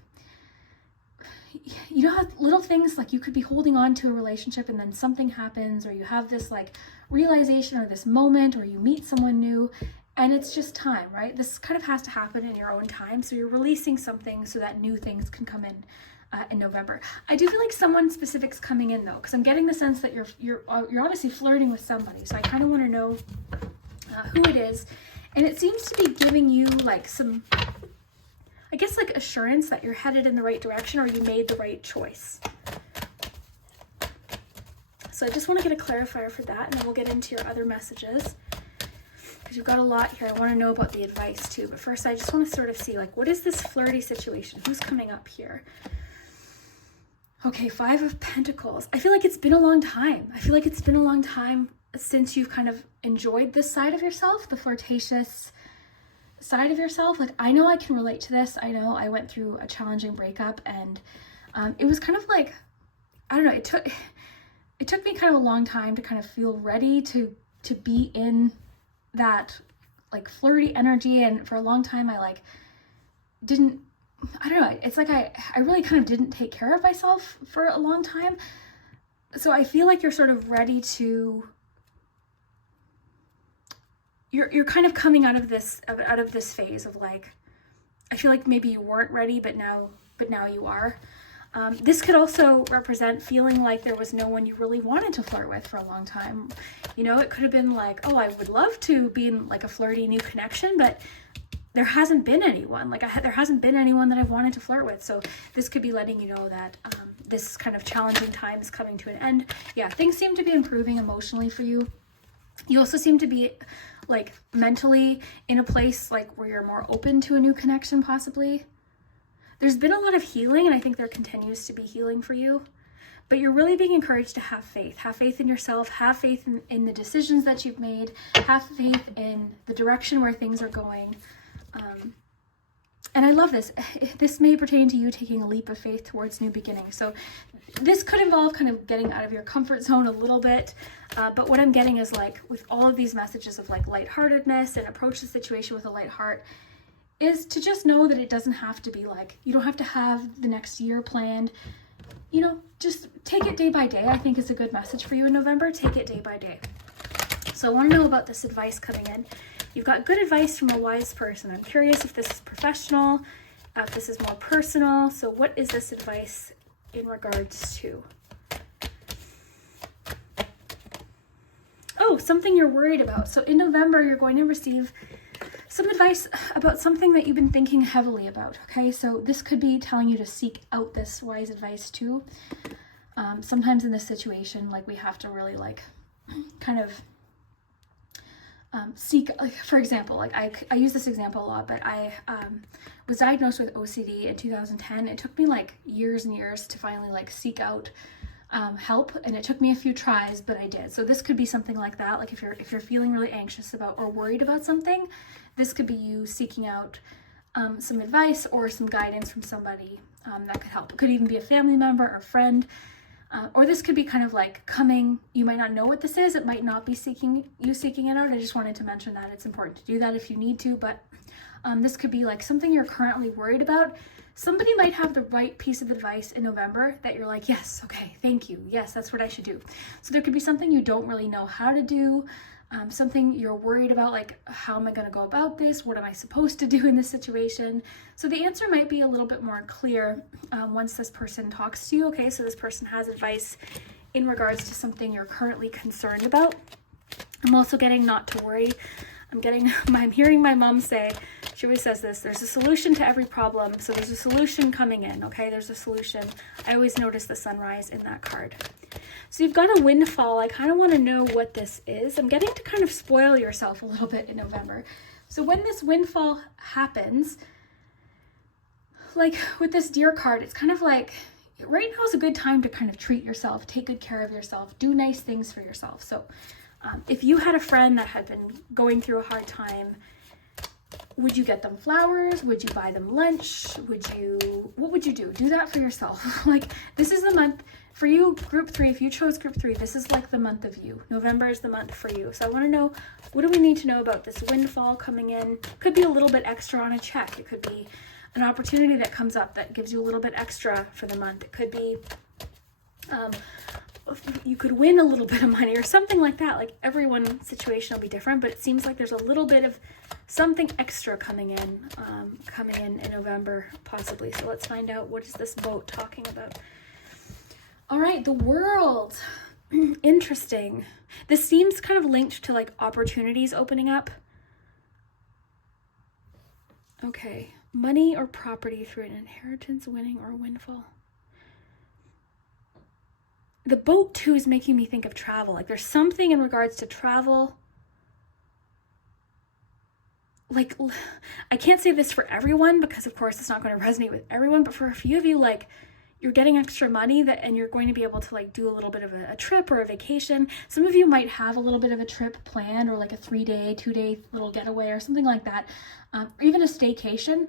how little things like you could be holding on to a relationship and then something happens, or you have this like realization or this moment, or you meet someone new and it's just time, right? This kind of has to happen in your own time. So you're releasing something so that new things can come in November. I do feel like someone specific's coming in though, because I'm getting the sense that you're obviously flirting with somebody. So I kind of want to know who it is, and it seems to be giving you like some, I guess, like assurance that you're headed in the right direction or you made the right choice. So I just want to get a clarifier for that, and then we'll get into your other messages, because you've got a lot here. I want to know about the advice too, but first I just want to sort of see like, what is this flirty situation? Who's coming up here? Okay, Five of Pentacles. I feel like it's been a long time. I feel like it's been a long time since you've kind of enjoyed this side of yourself, the flirtatious side of yourself. Like, I know I can relate to this. I know I went through a challenging breakup, and it was kind of like, I don't know, it took me kind of a long time to kind of feel ready to be in that like flirty energy. And for a long time I like didn't, I don't know, it's like I really kind of didn't take care of myself for a long time. So I feel like you're sort of ready to, you're kind of coming out of this phase of like, I feel like maybe you weren't ready, but now you are. This could also represent feeling like there was no one you really wanted to flirt with for a long time. You know, it could have been like, oh, I would love to be in like a flirty new connection, but there hasn't been anyone. Like there hasn't been anyone that I've wanted to flirt with. So this could be letting you know that this kind of challenging time is coming to an end. Yeah, things seem to be improving emotionally for you. You also seem to be like mentally in a place like where you're more open to a new connection possibly. There's been a lot of healing, and I think there continues to be healing for you, but you're really being encouraged to have faith in yourself, have faith in the decisions that you've made, have faith in the direction where things are going. And I love this. This may pertain to you taking a leap of faith towards new beginnings. So this could involve kind of getting out of your comfort zone a little bit. But what I'm getting is like with all of these messages of like lightheartedness and approach the situation with a light heart, is to just know that it doesn't have to be like, you don't have to have the next year planned. You know, just take it day by day, I think is a good message for you in November. Take it day by day. So I want to know about this advice coming in. You've got good advice from a wise person. I'm curious if this is professional, if this is more personal. So what is this advice in regards to? Oh, something you're worried about. So in November, you're going to receive some advice about something that you've been thinking heavily about, okay? So this could be telling you to seek out this wise advice too. Sometimes in this situation, like we have to really like kind of seek, like for example, like I use this example a lot, but I was diagnosed with OCD in 2010. It took me like years and years to finally like seek out help, and it took me a few tries, but I did. So this could be something like that. Like if you're feeling really anxious about or worried about something, this could be you seeking out some advice or some guidance from somebody that could help. It could even be a family member or friend, or this could be kind of like coming. You might not know what this is. It might not be seeking it out. I just wanted to mention that it's important to do that if you need to, but this could be like something you're currently worried about. Somebody might have the right piece of advice in November that you're like, yes, okay, thank you. Yes, that's what I should do. So there could be something you don't really know how to do, something you're worried about, like, how am I going to go about this? What am I supposed to do in this situation? So the answer might be a little bit more clear once this person talks to you, okay? So this person has advice in regards to something you're currently concerned about. I'm also getting not to worry. I'm hearing my mom say, she always says this, there's a solution to every problem. So there's a solution coming in, okay? There's a solution. I always notice the sunrise in that card. So you've got a windfall. I kind of want to know what this is. I'm getting to kind of spoil yourself a little bit in November. So when this windfall happens, like with this Deer card, it's kind of like, right now is a good time to kind of treat yourself, take good care of yourself, do nice things for yourself. So if you had a friend that had been going through a hard time, would you get them flowers? Would you buy them lunch? What would you do? Do that for yourself. Like, this is the month for you, group 3. If you chose group 3, this is like the month of you. November is the month for you. So I want to know, what do we need to know about this windfall coming in? Could be a little bit extra on a check. It could be an opportunity that comes up that gives you a little bit extra for the month. It could be, you could win a little bit of money or something like that. Like, everyone's situation will be different, but it seems like there's a little bit of something extra coming in November, possibly. So let's find out, what is this boat talking about? All right, the World. Interesting. This seems kind of linked to like opportunities opening up. Okay, money or property through an inheritance, winning, or windfall. The boat too is making me think of travel. Like, there's something in regards to travel. Like, I can't say this for everyone because of course it's not going to resonate with everyone, but for a few of you, like, you're getting extra money and you're going to be able to like do a little bit of a trip or a vacation. Some of you might have a little bit of a trip planned, or like a 3-day, 2-day little getaway or something like that, or even a staycation.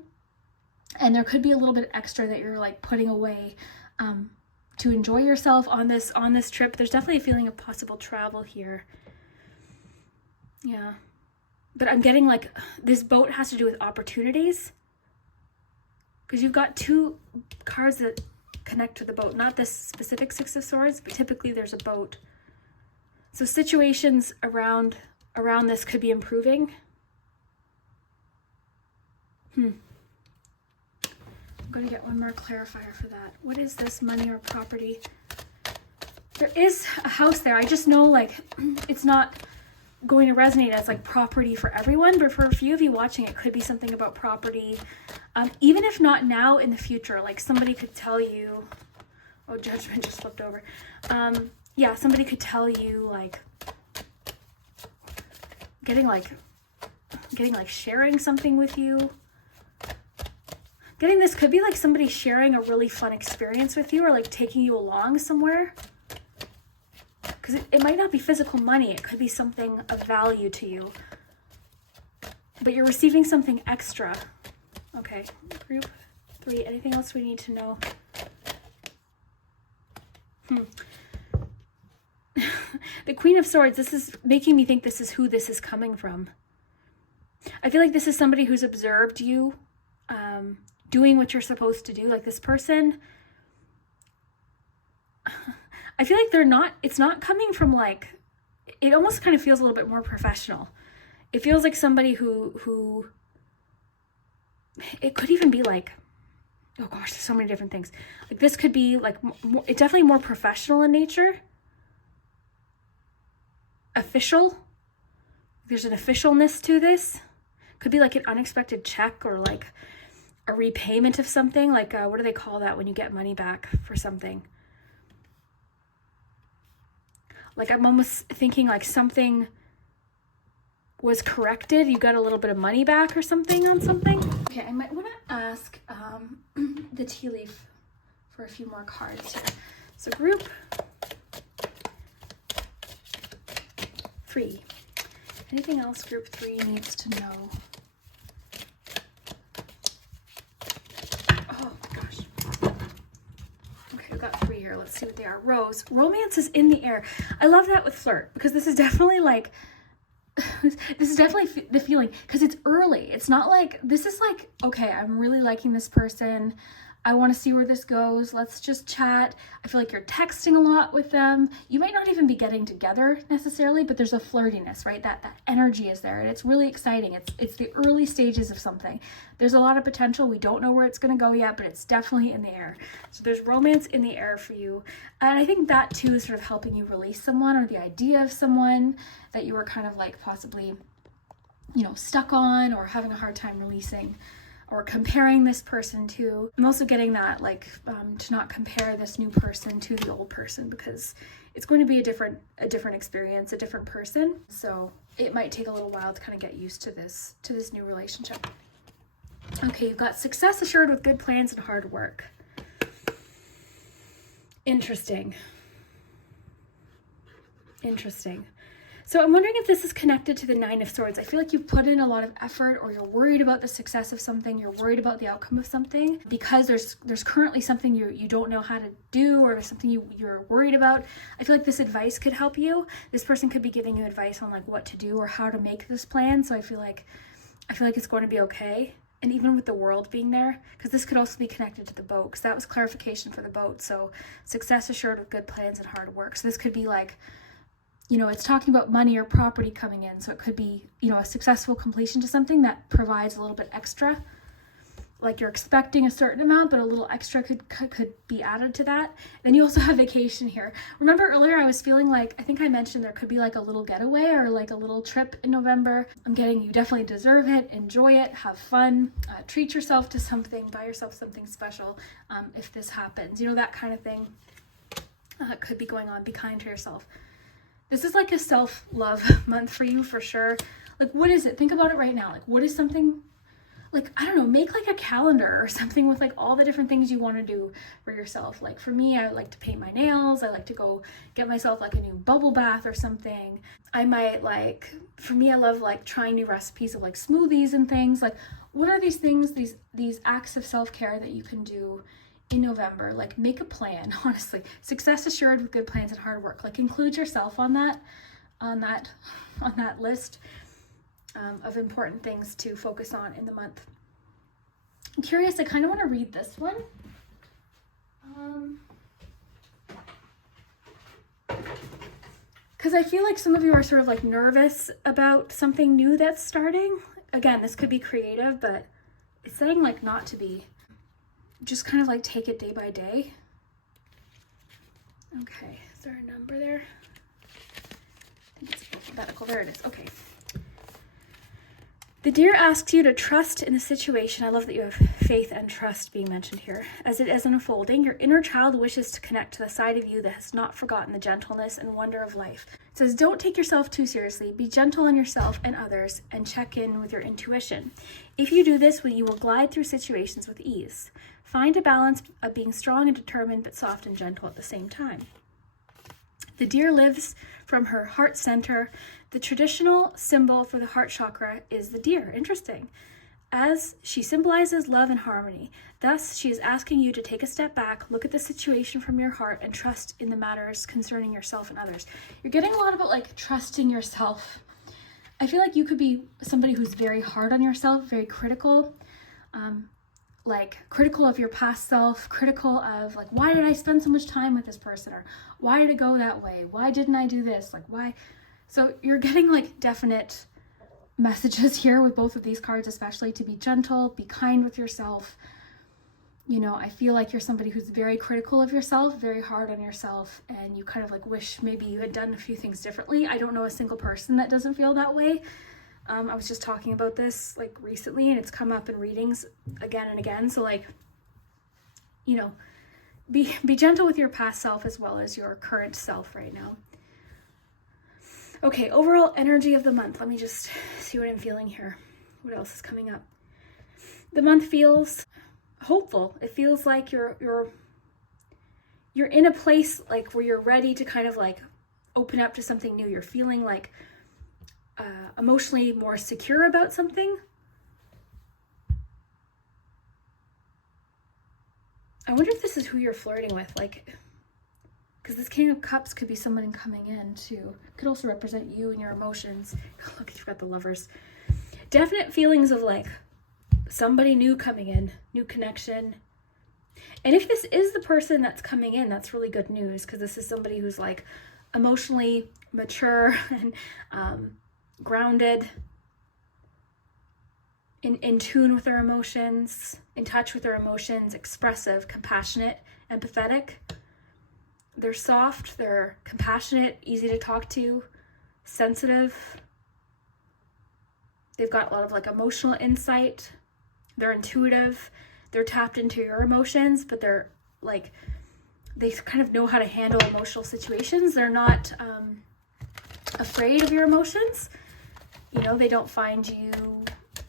And there could be a little bit extra that you're like putting away to enjoy yourself on this trip. There's definitely a feeling of possible travel here. Yeah. But I'm getting like this boat has to do with opportunities, because you've got 2 cards that connect to the boat, not this specific Six of Swords, but typically there's a boat. So situations around this could be improving. I'm going to get one more clarifier for that. What is this, money or property? There is a house there. I just know like it's not going to resonate as like property for everyone, but for a few of you watching, it could be something about property. Even if not now, in the future, like somebody could tell you, oh, judgment just flipped over. Yeah, somebody could tell you like getting like sharing something with you. Getting this could be like somebody sharing a really fun experience with you, or like taking you along somewhere. Because it might not be physical money. It could be something of value to you. But you're receiving something extra. Okay, group 3. Anything else we need to know? The Queen of Swords, this is making me think this is who this is coming from. I feel like this is somebody who's observed you doing what you're supposed to do. Like this person, I feel like it's not coming from like, it almost kind of feels a little bit more professional. It feels like somebody who it could even be like, oh gosh, there's so many different things. Like this could be like, it's definitely more professional in nature. Official. There's an officialness to this. Could be like an unexpected check, or like a repayment of something. Like, what do they call that when you get money back for something? Like I'm almost thinking like something was corrected. You got a little bit of money back or something on something. Okay, I might want to ask the tea leaf for a few more cards here. So group 3. Anything else group 3 needs to know? Oh my gosh. Okay, we've got 3 here. Let's see what they are. Rose. Romance is in the air. I love that with flirt, because this is definitely like, this is definitely the feeling, because it's early. It's not like, this is like, okay, I'm really liking this person. I want to see where this goes. Let's just chat. I feel like you're texting a lot with them. You might not even be getting together necessarily, but there's a flirtiness, right? That energy is there, and it's really exciting. It's the early stages of something. There's a lot of potential. We don't know where it's going to go yet, but it's definitely in the air. So there's romance in the air for you. And I think that too is sort of helping you release someone, or the idea of someone that you were kind of like possibly, stuck on, or having a hard time releasing, or comparing this person to. I'm also getting that like to not compare this new person to the old person, because it's going to be a different experience, a different person. So it might take a little while to kind of get used to this new relationship. Okay, you've got success assured with good plans and hard work. Interesting. So I'm wondering if this is connected to the 9 of Swords. I feel like you've put in a lot of effort, or you're worried about the success of something. You're worried about the outcome of something, because there's currently something you don't know how to do, or something you're worried about. I feel like this advice could help you. This person could be giving you advice on like what to do or how to make this plan. So I feel like it's going to be okay. And even with the world being there, because this could also be connected to the boat, because that was clarification for the boat. So success assured with good plans and hard work. So this could be like, it's talking about money or property coming in. So it could be, a successful completion to something that provides a little bit extra. Like you're expecting a certain amount, but a little extra could be added to that. Then you also have vacation here. Remember earlier I was feeling like, I think I mentioned there could be like a little getaway or like a little trip in November. I'm getting, you definitely deserve it, enjoy it, have fun, treat yourself to something, buy yourself something special if this happens. That kind of thing could be going on. Be kind to yourself. This is like a self-love month for you for sure. Like what is it? Think about it right now. Like what is something, like, I don't know, make like a calendar or something with like all the different things you want to do for yourself. Like for me, I like to paint my nails. I like to go get myself like a new bubble bath or something. I might like, for me, I love like trying new recipes of like smoothies and things. Like, what are these things, these acts of self-care that you can do in November? Like, make a plan, honestly. Success assured with good plans and hard work. Like, include yourself on that list of important things to focus on in the month. I'm curious, I kind of want to read this one. Because I feel like some of you are sort of like nervous about something new that's starting. Again, this could be creative, but it's saying like not to be. Just kind of like take it day by day. Okay, is there a number there? I think it's alphabetical. There it is. Okay. The deer asks you to trust in the situation. I love that you have faith and trust being mentioned here. As it is unfolding, your inner child wishes to connect to the side of you that has not forgotten the gentleness and wonder of life. It says, don't take yourself too seriously. Be gentle on yourself and others and check in with your intuition. If you do this, you will glide through situations with ease. Find a balance of being strong and determined, but soft and gentle at the same time. The deer lives from her heart center. The traditional symbol for the heart chakra is the deer. Interesting. As she symbolizes love and harmony. Thus, she is asking you to take a step back, look at the situation from your heart, and trust in the matters concerning yourself and others. You're getting a lot about like trusting yourself. I feel like you could be somebody who's very hard on yourself, very critical, like critical of your past self, critical of like, why did I spend so much time with this person? Or why did it go that way? Why didn't I do this? Like, why? So you're getting like definite messages here with both of these cards, especially to be gentle, be kind with yourself. You know, I feel like you're somebody who's very critical of yourself, very hard on yourself, and you kind of like wish maybe you had done a few things differently. I don't know a single person that doesn't feel that way. I was just talking about this like recently, and it's come up in readings again and again. So like, you know, be gentle with your past self as well as your current self right now. Okay, overall energy of the month. Let me just see what I'm feeling here. What else is coming up? The month feels hopeful. It feels like you're in a place like where you're ready to kind of like open up to something new. You're feeling like emotionally more secure about something. I wonder if this is who you're flirting with, like, because this King of Cups could be someone coming in too. Could also represent you and your emotions. Look, you've got the Lovers. Definite feelings of like somebody new coming in, new connection. And if this is the person that's coming in, that's really good news, because this is somebody who's like emotionally mature and grounded, in tune with their emotions, in touch with their emotions, expressive, compassionate, empathetic. They're soft, they're compassionate, easy to talk to, sensitive. They've got a lot of like emotional insight. They're intuitive. They're tapped into your emotions, but they're like, they kind of know how to handle emotional situations. They're not afraid of your emotions. You know, they don't find you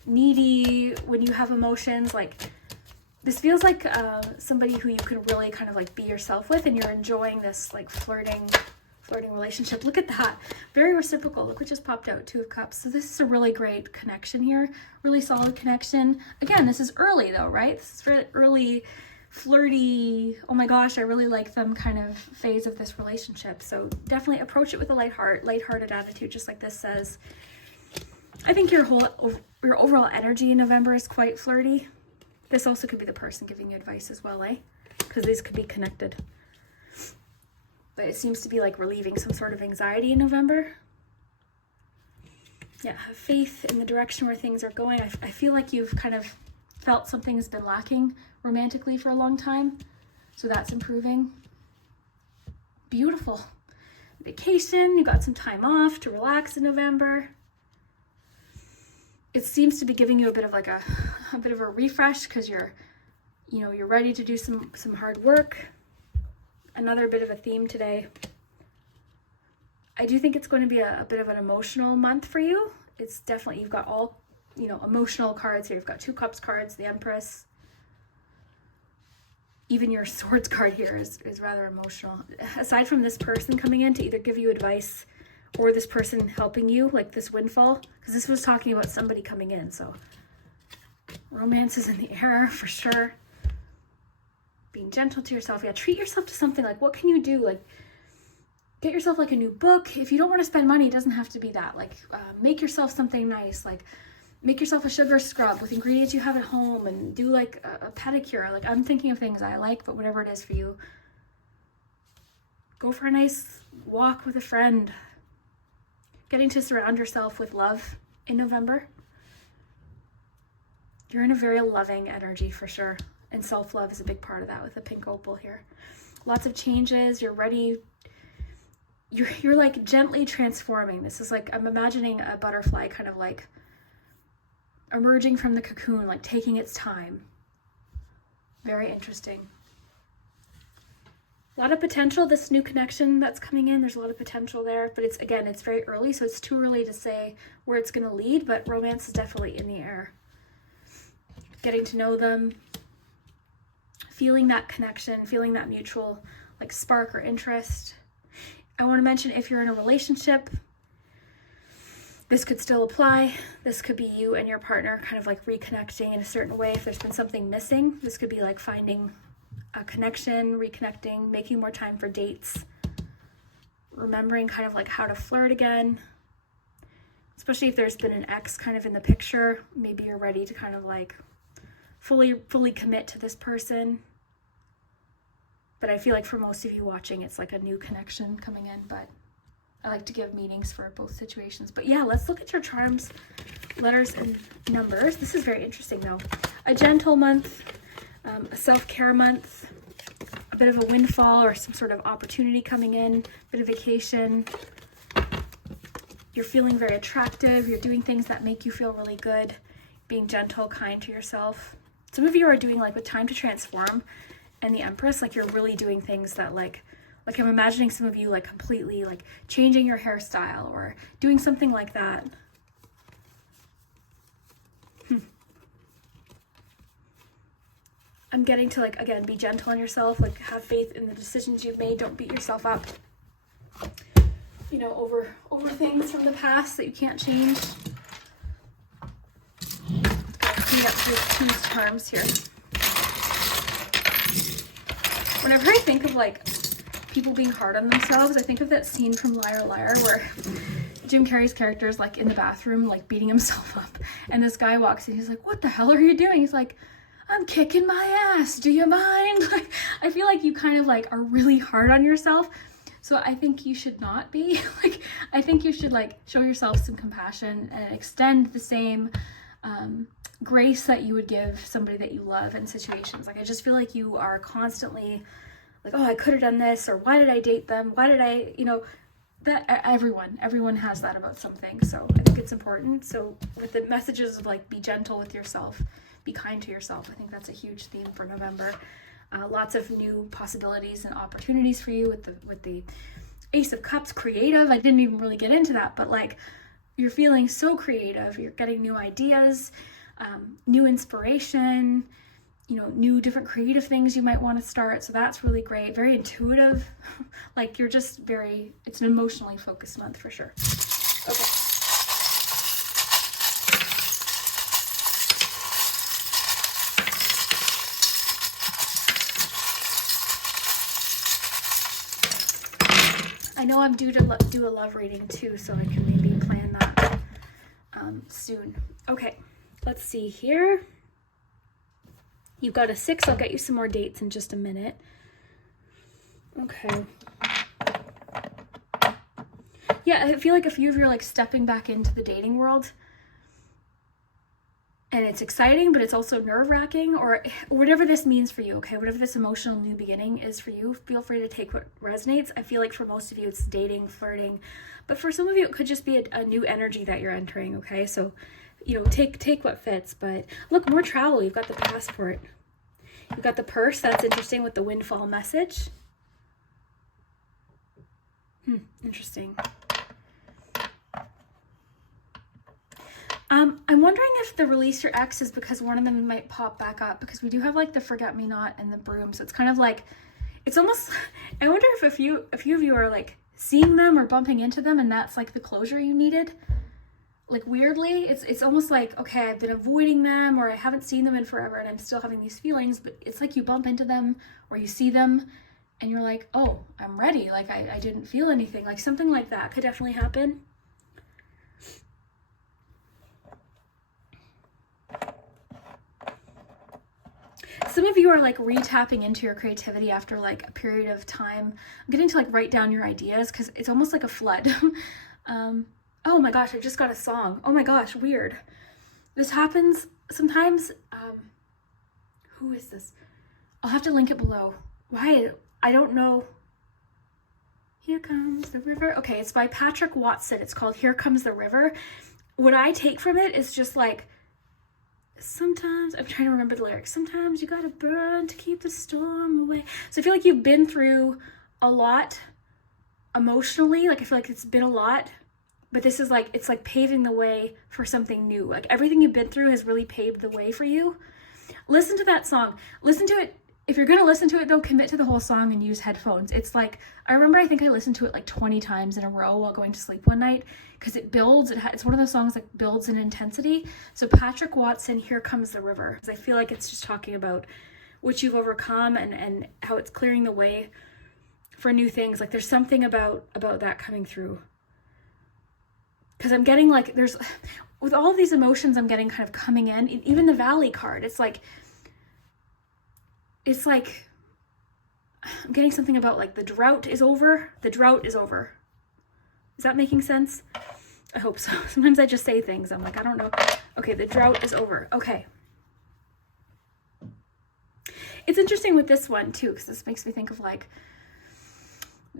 needy when you have emotions. Like, this feels like somebody who you can really kind of like be yourself with, and you're enjoying this like flirting relationship. Look at that. Very reciprocal. Look what just popped out. Two of Cups. So this is a really great connection here. Really solid connection. Again, this is early though, right? This is very early, flirty, oh my gosh, I really like them kind of phase of this relationship. So definitely approach it with a lighthearted attitude, just like this says. I think your overall energy in November is quite flirty. This also could be the person giving you advice as well, because these could be connected. But it seems to be like relieving some sort of anxiety in November. Yeah, have faith in the direction where things are going. I feel like you've kind of felt something's been lacking romantically for a long time. So that's improving. Beautiful. Vacation, you got some time off to relax in November. It seems to be giving you a bit of like a bit of a refresh, because you're ready to do some hard work. Another bit of a theme today. I do think it's going to be a bit of an emotional month for you. It's definitely, you've got all you know, emotional cards here. You've got 2 Cups cards, the Empress. Even your Swords card here is rather emotional. Aside from this person coming in to either give you advice or this person helping you, like this windfall, because this was talking about somebody coming in. So romance is in the air for sure. Being gentle to yourself. Yeah, treat yourself to something. Like, what can you do? Like, get yourself like a new book. If you don't want to spend money, it doesn't have to be that. Like, make yourself something nice. Like, make yourself a sugar scrub with ingredients you have at home, and do like a pedicure. Like, I'm thinking of things I like, but whatever it is for you. Go for a nice walk with a friend. Getting to surround yourself with love in November. You're in a very loving energy for sure. And self-love is a big part of that with the pink opal here. Lots of changes. You're ready. You're like gently transforming. This is like, I'm imagining a butterfly kind of like emerging from the cocoon, like taking its time. Very interesting. A lot of potential, this new connection that's coming in, there's a lot of potential there, but it's very early, so it's too early to say where it's going to lead, but romance is definitely in the air. Getting to know them, feeling that connection, feeling that mutual like spark or interest. I want to mention, if you're in a relationship, this could still apply. This could be you and your partner kind of like reconnecting in a certain way. If there's been something missing, this could be like finding a connection, reconnecting, making more time for dates, remembering kind of like how to flirt again, especially if there's been an ex kind of in the picture. Maybe you're ready to kind of like fully commit to this person. But I feel like for most of you watching, it's like a new connection coming in, but I like to give meanings for both situations. But yeah, let's look at your charms, letters, and numbers. This is very interesting though. A gentle month, a self-care month, a bit of a windfall or some sort of opportunity coming in, a bit of vacation. You're feeling very attractive. You're doing things that make you feel really good, being gentle, kind to yourself. Some of you are doing like with time to transform and the Empress, like you're really doing things that like I'm imagining some of you like completely like changing your hairstyle or doing something like that. I'm getting to like, again, be gentle on yourself, like have faith in the decisions you've made. Don't beat yourself up, you know, over things from the past that you can't change. Clean up these charms here. Whenever I think of like people being hard on themselves, I think of that scene from Liar Liar where Jim Carrey's character is like in the bathroom like beating himself up, and this guy walks in, he's like, "What the hell are you doing?" He's like, "I'm kicking my ass, do you mind?" Like, I feel like you kind of like are really hard on yourself, so I think you should not be. Like, I think you should like show yourself some compassion and extend the same grace that you would give somebody that you love in situations. Like, I just feel like you are constantly like, "Oh, I could have done this," or "Why did I date them? Why did I," you know, that everyone has that about something. So I think it's important. So with the messages of like, be gentle with yourself, be kind to yourself, I think that's a huge theme for November. Lots of new possibilities and opportunities for you with the Ace of Cups, creative. I didn't even really get into that, but like you're feeling so creative. You're getting new ideas, new inspiration, you know, new different creative things you might want to start. So that's really great. Very intuitive. Like you're just it's an emotionally focused month for sure. Okay. I know I'm due to do a love reading too, so I can maybe plan that soon. Okay, let's see here. You've got a 6. I'll get you some more dates in just a minute. Okay. Yeah, I feel like a few of you are like stepping back into the dating world. And it's exciting, but it's also nerve-wracking, or whatever this means for you, okay? Whatever this emotional new beginning is for you, feel free to take what resonates. I feel like for most of you, it's dating, flirting. But for some of you, it could just be a new energy that you're entering, okay? So, you know, take what fits. But look, more travel. You've got the passport. You've got the purse. That's interesting with the windfall message. Interesting. I'm wondering if the release your ex is because one of them might pop back up, because we do have like the forget-me-not and the broom. So it's kind of like, it's almost, I wonder if a few of you are like seeing them or bumping into them and that's like the closure you needed. Like weirdly, it's almost like, okay, I've been avoiding them or I haven't seen them in forever and I'm still having these feelings, but it's like you bump into them or you see them and you're like, oh, I'm ready. Like I didn't feel anything. Like something like that could definitely happen. Some of you are like re-tapping into your creativity after like a period of time. I'm getting to like write down your ideas because it's almost like a flood. Oh my gosh, I just got a song. Oh my gosh, weird. This happens sometimes. Who is this? I'll have to link it below. Why? I don't know. Here Comes the River. Okay, it's by Patrick Watson. It's called Here Comes the River. What I take from it is just like, sometimes, I'm trying to remember the lyrics. Sometimes you gotta burn to keep the storm away. So I feel like you've been through a lot emotionally. Like I feel like it's been a lot, but this is like, it's like paving the way for something new. Like everything you've been through has really paved the way for you. Listen to that song. Listen to it. If you're gonna listen to it though, commit to the whole song and use headphones. It's like, I remember I think I listened to it like 20 times in a row while going to sleep one night because it builds. It's one of those songs that builds in intensity. So Patrick Watson, Here Comes the River. Because I feel like it's just talking about what you've overcome and how it's clearing the way for new things. Like there's something about that coming through. Because I'm getting like, with all of these emotions I'm getting kind of coming in, even the Valley card, it's like I'm getting something about like the drought is over. The drought is over. Is that making sense? I hope so. Sometimes I just say things. I'm like, I don't know. Okay, the drought is over. Okay. It's interesting with this one too, because this makes me think of like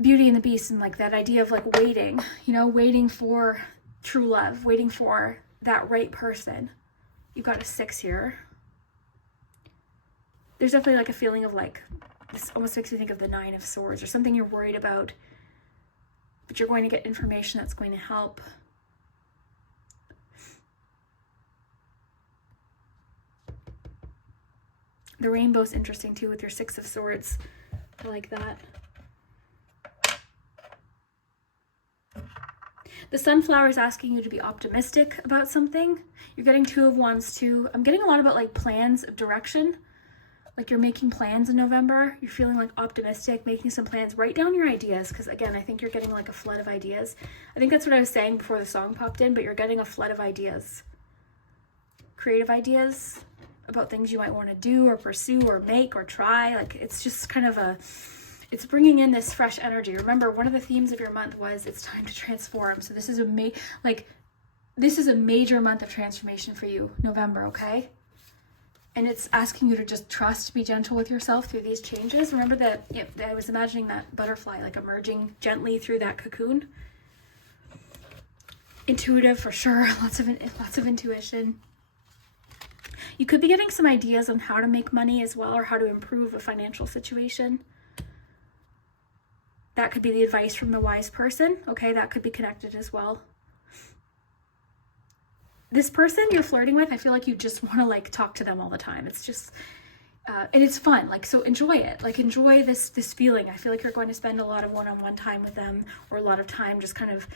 Beauty and the Beast and like that idea of like waiting, waiting for true love, waiting for that right person. You've got a 6 here. There's definitely like a feeling of like, this almost makes me think of the 9 of Swords or something you're worried about, but you're going to get information that's going to help. The rainbow's interesting too with your 6 of Swords. I like that. The sunflower is asking you to be optimistic about something. You're getting 2 of Wands too. I'm getting a lot about like plans of direction. Like you're making plans in November. You're feeling like optimistic, making some plans. Write down your ideas because again, I think you're getting like a flood of ideas. I think that's what I was saying before the song popped in, but you're getting a flood of ideas. Creative ideas about things you might want to do or pursue or make or try. Like it's just kind of it's bringing in this fresh energy. Remember, one of the themes of your month was it's time to transform. So this is a major month of transformation for you, November, okay? And it's asking you to just trust, be gentle with yourself through these changes. Remember that I was imagining that butterfly like emerging gently through that cocoon. Intuitive for sure, lots of intuition. You could be getting some ideas on how to make money as well, or how to improve a financial situation. That could be the advice from the wise person. Okay, that could be connected as well. This person you're flirting with, I feel like you just want to like talk to them all the time. It's just, and it's fun. Like, so enjoy it. Like enjoy this feeling. I feel like you're going to spend a lot of one-on-one time with them, or a lot of time just kind of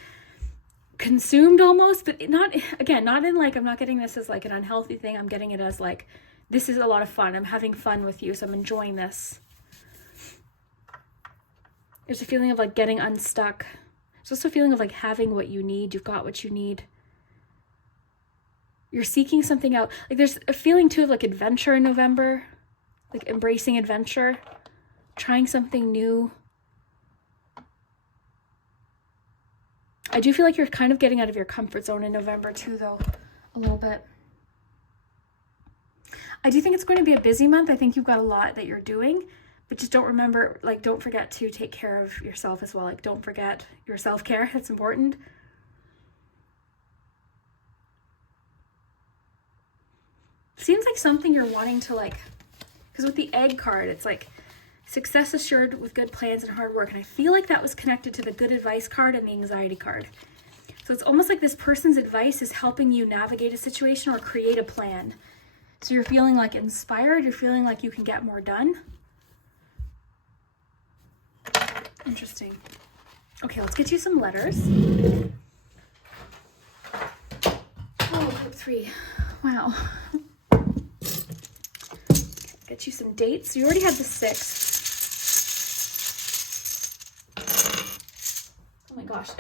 consumed almost, but not in like, I'm not getting this as like an unhealthy thing. I'm getting it as like, this is a lot of fun. I'm having fun with you. So I'm enjoying this. There's a feeling of like getting unstuck. There's also a feeling of like having what you need. You've got what you need. You're seeking something out. Like there's a feeling too of like adventure in November, like embracing adventure, trying something new. I do feel like you're kind of getting out of your comfort zone in November too, though, a little bit. I do think it's going to be a busy month. I think you've got a lot that you're doing, but just don't forget to take care of yourself as well. Like don't forget your self-care. That's important. Seems like something you're wanting to like, because with the egg card, it's like success assured with good plans and hard work. And I feel like that was connected to the good advice card and the anxiety card. So it's almost like this person's advice is helping you navigate a situation or create a plan. So you're feeling like inspired, you're feeling like you can get more done. Interesting. Okay, let's get you some letters. Oh, group 3. Wow. Get you some dates. You already had the 6th. Oh my gosh.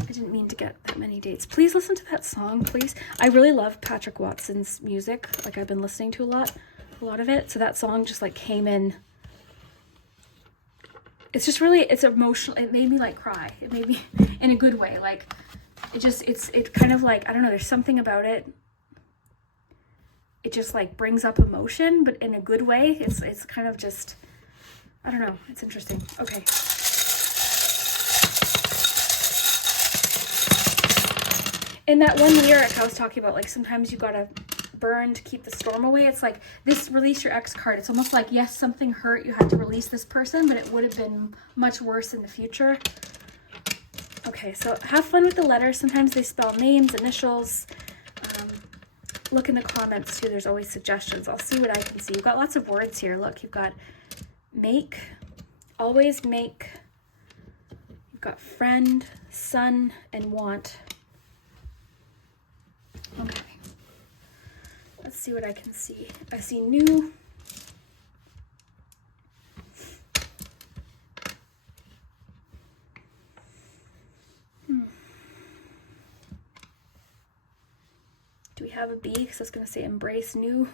I didn't mean to get that many dates. Please listen to that song, please. I really love Patrick Watson's music. Like, I've been listening to a lot of it. So that song just like came in. It's just really, it's emotional. It made me like cry. It made me in a good way. Like, it kind of like, I don't know, there's something about it. It just like brings up emotion, but in a good way. It's kind of just, I don't know. It's interesting. Okay. In that one lyric I was talking about, like sometimes you gotta burn to keep the storm away. It's like this release your ex card. It's almost like, yes, something hurt. You had to release this person, but it would have been much worse in the future. Okay, so have fun with the letters. Sometimes they spell names, initials. Look in the comments too. There's always suggestions. I'll see what I can see. You've got lots of words here. Look, you've got make, always make. You've got friend, son, and want. Okay, let's see what I can see. I see new. Do we have a B? Because I was going to say embrace new.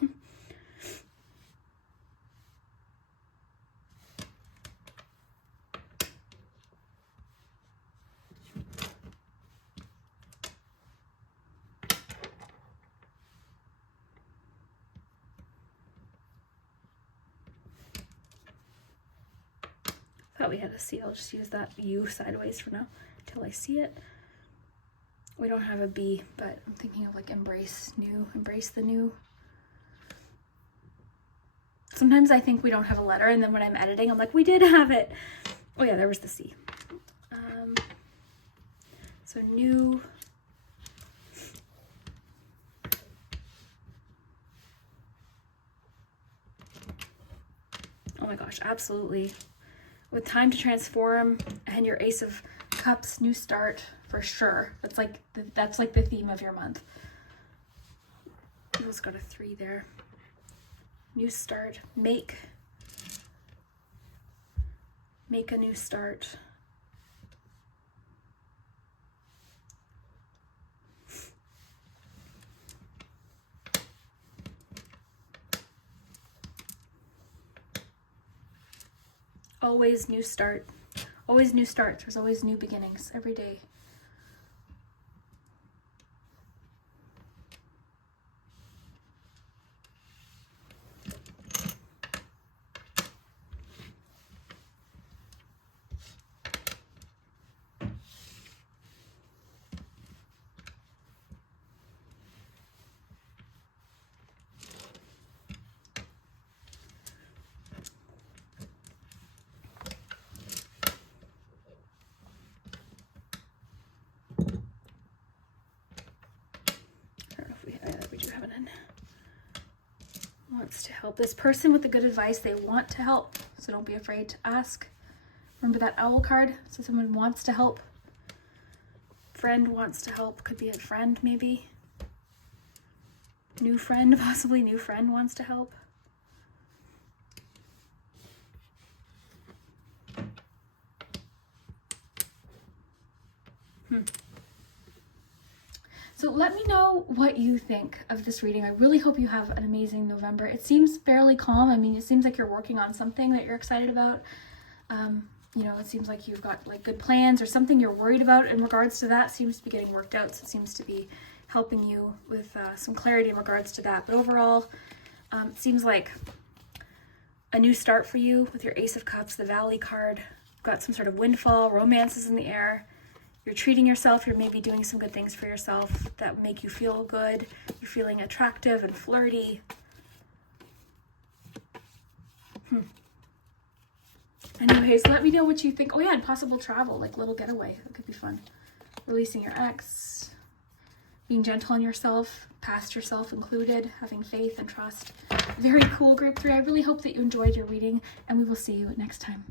Thought we had a C. I'll just use that U sideways for now until I see it. We don't have a B, but I'm thinking of like embrace new, embrace the new. Sometimes I think we don't have a letter, and then when I'm editing, I'm like, we did have it. Oh yeah, there was the C. So new. Oh my gosh, absolutely. With time to transform and your Ace of Cups, new start for sure. That's like the theme of your month. You also got a 3 there. New start, make a new start. Always new start. Always new start. There's always new beginnings every day. We do have an N. Wants to help. This person with the good advice, they want to help. So don't be afraid to ask. Remember that owl card? So someone wants to help. Friend wants to help. Could be a friend maybe. New friend, possibly new friend wants to help. So let me know what you think of this reading. I really hope you have an amazing November. It seems fairly calm. I mean, it seems like you're working on something that you're excited about. You know, it seems like you've got like good plans or something you're worried about in regards to that seems to be getting worked out. So it seems to be helping you with some clarity in regards to that. But overall, it seems like a new start for you with your Ace of Cups, the Valley card. Got some sort of windfall, romance is in the air. You're treating yourself, you're maybe doing some good things for yourself that make you feel good. You're feeling attractive and flirty. Anyways, let me know what you think. Oh yeah, and possible travel, like little getaway. That could be fun. releasing your ex, being gentle on yourself, past yourself included, having faith and trust. Very cool, group 3. I really hope that you enjoyed your reading, and we will see you next time.